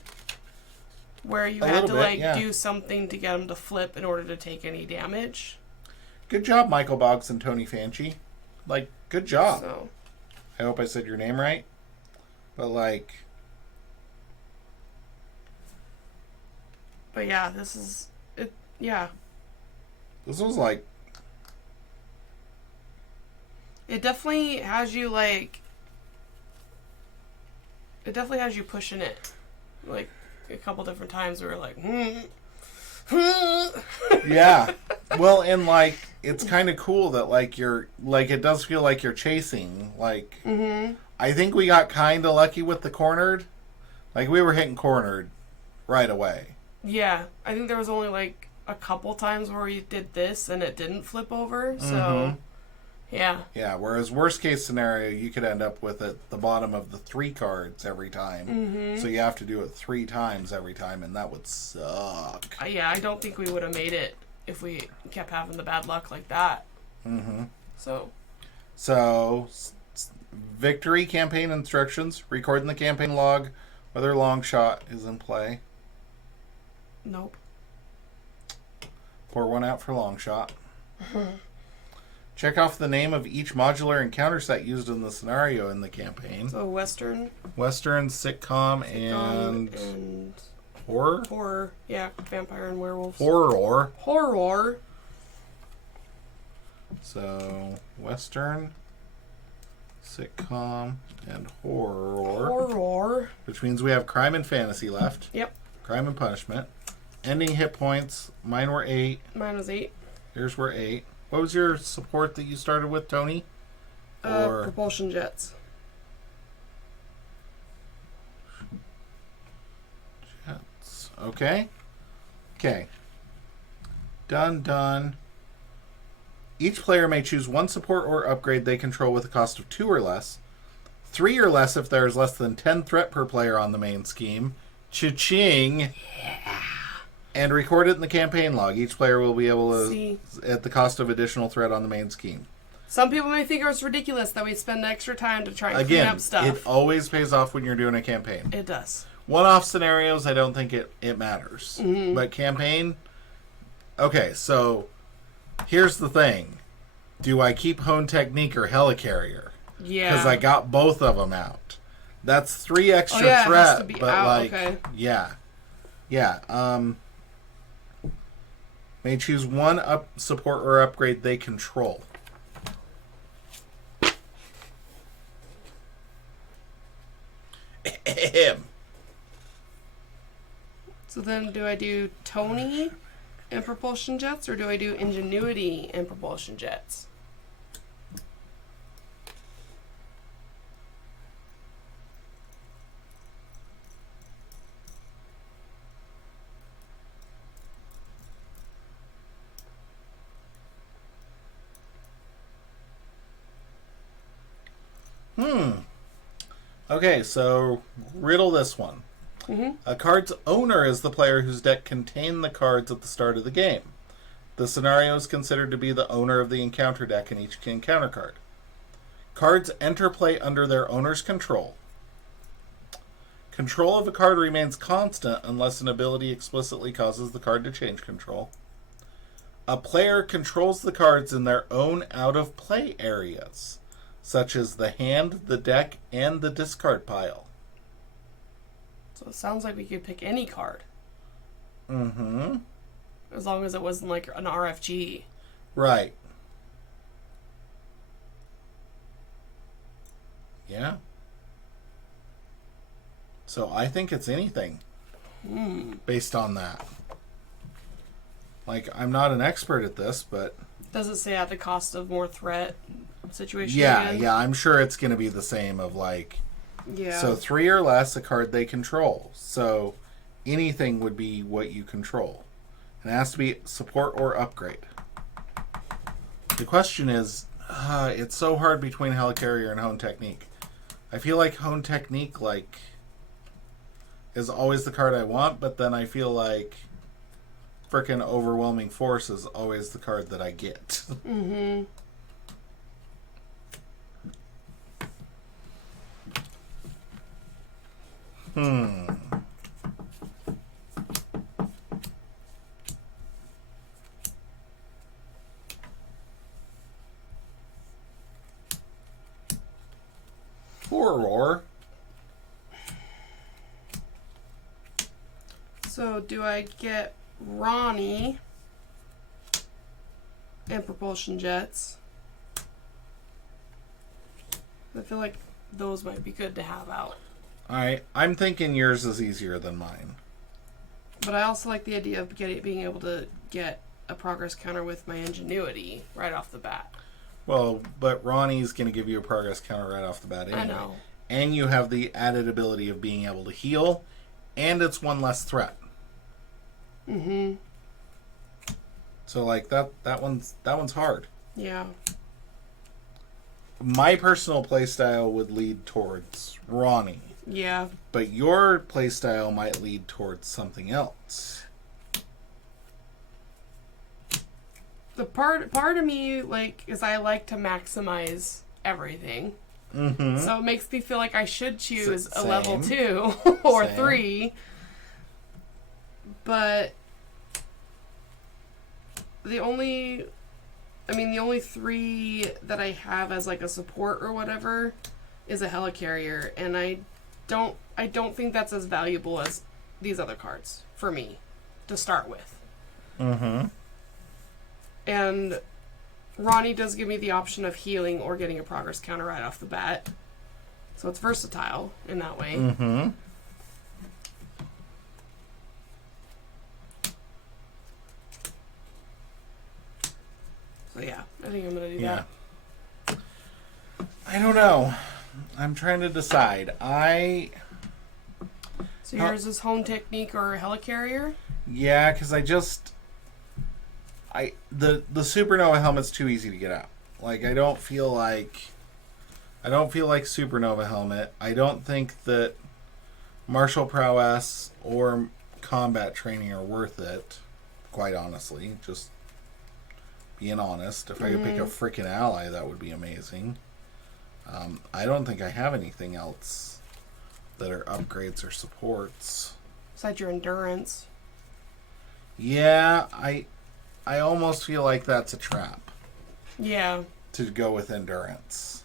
where you had to do something to get them to flip in order to take any damage. Good job, Michael Boggs and Tony Fanchi. Like, good job. So. I hope I said your name right. But yeah, this is it. Yeah. This was like. It definitely has you like. It definitely has you pushing it, like a couple different times. Where we're like, Yeah. Well, and like it's kind of cool that like you're like it does feel like you're chasing. Like I think we got kind of lucky with the cornered. Like we were hitting cornered right away. Yeah, I think there was only like a couple times where you did this and it didn't flip over. So, yeah. Yeah. Whereas worst case scenario, you could end up with at the bottom of the 3 cards every time. So you have to do it 3 times every time, and that would suck. Yeah, I don't think we would have made it if we kept having the bad luck like that. So, victory campaign instructions. Recording the campaign log whether long shot is in play. Nope. Pour 1 out for long shot. Check off the name of each modular encounter set used in the scenario in the campaign. So Western, sitcom, and horror? Horror, yeah, vampire and werewolves. Horror. So, Western, sitcom, and horror. Which means we have crime and fantasy left. Yep. Crime and punishment. Ending hit points. Mine were 8. Mine was 8. Yours were 8. What was your support that you started with, Tony? Propulsion jets. Okay. Done. Each player may choose 1 support or upgrade they control with a cost of 2 or less. 3 or less if there is less than 10 threat per player on the main scheme. Cha-ching! Yeah. And record it in the campaign log. Each player will be able to, at the cost of additional threat on the main scheme. Some people may think it's ridiculous that we spend extra time to try and clean up stuff. It always pays off when you're doing a campaign. It does. One-off scenarios, I don't think it matters. But campaign... Okay, so here's the thing. Do I keep Hone Technique or Helicarrier? Yeah. Because I got both of them out. That's 3 extra threat, it has to be but out. like... Okay. Yeah. May choose 1 support or upgrade they control. So then do I do Tony and propulsion jets, or do I do Ingenuity and propulsion jets? Okay, so riddle this one. A card's owner is the player whose deck contained the cards at the start of the game. The scenario is considered to be the owner of the encounter deck in each encounter card. Cards enter play under their owner's control. Control of a card remains constant unless an ability explicitly causes the card to change control. A player controls the cards in their own out-of-play areas, such as the hand, the deck, and the discard pile. So it sounds like we could pick any card. Mm-hmm. As long as it wasn't like an RFG. Right. Yeah. So I think it's anything based on that. Like, I'm not an expert at this, but... Does it say at the cost of more threat situation Yeah, again? yeah, I'm sure it's going to be the same of, like... Yeah. So 3 or less, a card they control. So anything would be what you control. It has to be support or upgrade. The question is, it's so hard between Helicarrier and Hone Technique. I feel like Hone Technique, like, is always the card I want, but then I feel like frickin' Overwhelming Force is always the card that I get. Mm-hmm. Horror. So do I get Ronnie and propulsion jets? I feel like those might be good to have out. Alright, I'm thinking yours is easier than mine. But I also like the idea of being able to get a progress counter with my ingenuity right off the bat. Well, but Ronnie's going to give you a progress counter right off the bat anyway. I know. And you have the added ability of being able to heal, and it's one less threat. Mm-hmm. So like that one's hard. Yeah. My personal playstyle would lead towards Ronnie. Yeah. But your playstyle might lead towards something else. The part of me, like, is I like to maximize everything. Mm-hmm. So it makes me feel like I should choose a Same. level 2 or Same. 3. But the only 3 that I have as like a support or whatever is a Helicarrier, and I don't think that's as valuable as these other cards for me to start with. Mm-hmm. And Ronnie does give me the option of healing or getting a progress counter right off the bat. So it's versatile in that way. Mm-hmm. So yeah, I think I'm going to do Yeah. that. I don't know. I'm trying to decide. So yours is Home Technique or Helicarrier? Yeah, because the Supernova helmet's too easy to get out. Like, I don't feel like Supernova helmet. I don't think that martial prowess or combat training are worth it, quite honestly. Just being honest. If I could pick a freaking ally, that would be amazing. I don't think I have anything else that are upgrades or supports. Besides your endurance. Yeah, I almost feel like that's a trap Yeah. to go with endurance.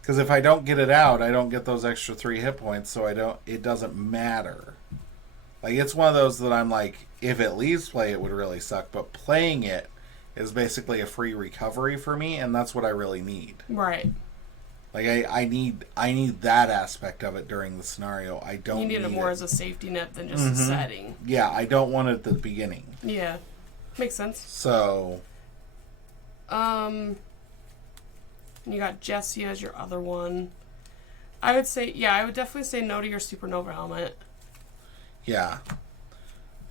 Because if I don't get it out, I don't get those extra 3 hit points, so it doesn't matter. Like, it's one of those that I'm like, if it leaves play, it would really suck, but playing it is basically a free recovery for me, and that's what I really need. Right. Like, I need that aspect of it during the scenario. I don't You need it more as a safety net than just a setting. Yeah, I don't want it at the beginning. Yeah. Makes sense. So... And you got Jessie as your other one. I would definitely say no to your Supernova helmet. Yeah.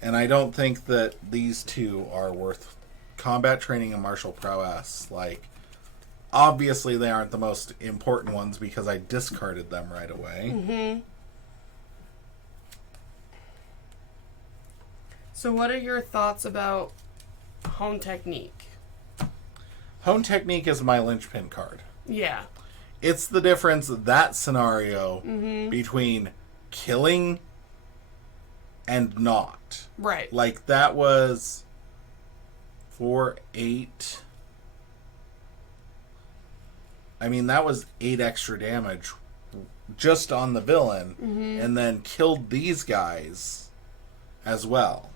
And I don't think that these two are worth combat training and martial prowess. Like, obviously they aren't the most important ones because I discarded them right away. Mm-hmm. So what are your thoughts about Hone Technique. Hone Technique is my linchpin card. Yeah. It's the difference, that scenario, between killing and not. Right. Like, that was 4, 8. I mean, that was 8 extra damage just on the villain, and then killed these guys as well.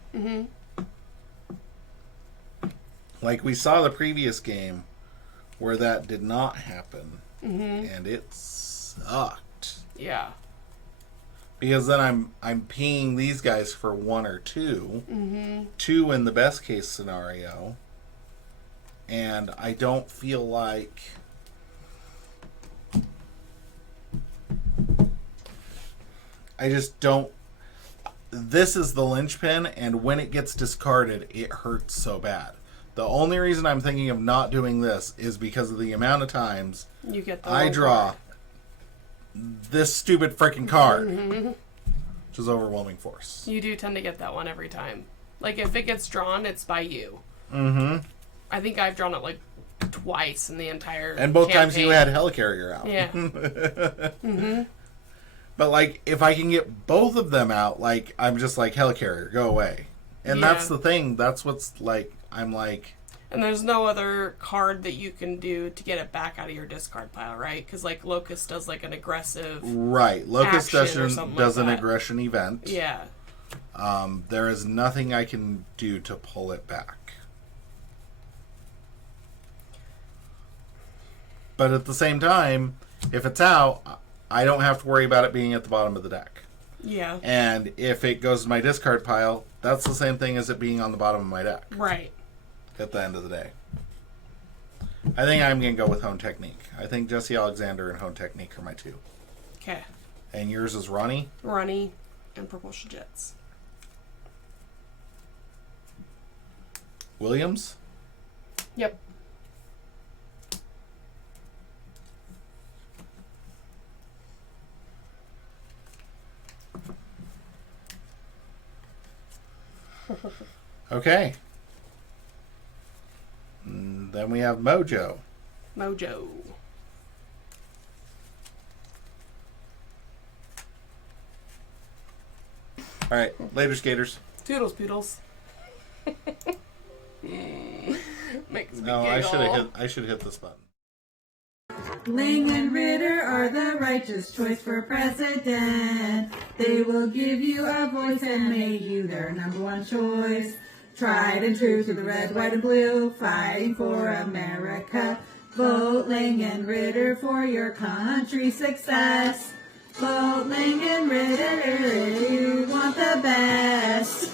Like, we saw the previous game where that did not happen, and it sucked. Yeah. Because then I'm pinging these guys for 1 or 2, 2 in the best case scenario, and I don't feel like I just don't. This is the linchpin, and when it gets discarded, it hurts so bad. The only reason I'm thinking of not doing this is because of the amount of times you get the I draw this stupid freaking card, which is overwhelming force. You do tend to get that one every time. Like, if it gets drawn, it's by you. I think I've drawn it like twice in the entire And both campaign. times you had Helicarrier out. Yeah. But, like, if I can get both of them out, like, I'm just like, Helicarrier, go away. And that's the thing. That's what's, like, I'm like... And there's no other card that you can do to get it back out of your discard pile, right? Because, like, Locust does, like, an aggressive Right. Locust does an like aggression event. Yeah. There is nothing I can do to pull it back. But at the same time, if it's out, I don't have to worry about it being at the bottom of the deck. Yeah. And if it goes to my discard pile, that's the same thing as it being on the bottom of my deck. Right. At the end of the day. I think I'm going to go with Hone Technique. I think Jesse Alexander and Hone Technique are my 2. Okay. And yours is Ronnie? Ronnie and Propulsion Jets. Williams? Yep. Okay. And then we have Mojo. Mojo. All right, later, skaters. Toodles poodles. Makes me No, giggle. I should hit this button. Ling and Ritter are the righteous choice for president. They will give you a voice and make you their #1 choice. Tried and true to the red, white, and blue, fighting for America. Vote Ling and Ritter for your country's success. Vote Ling and Ritter, you want the best.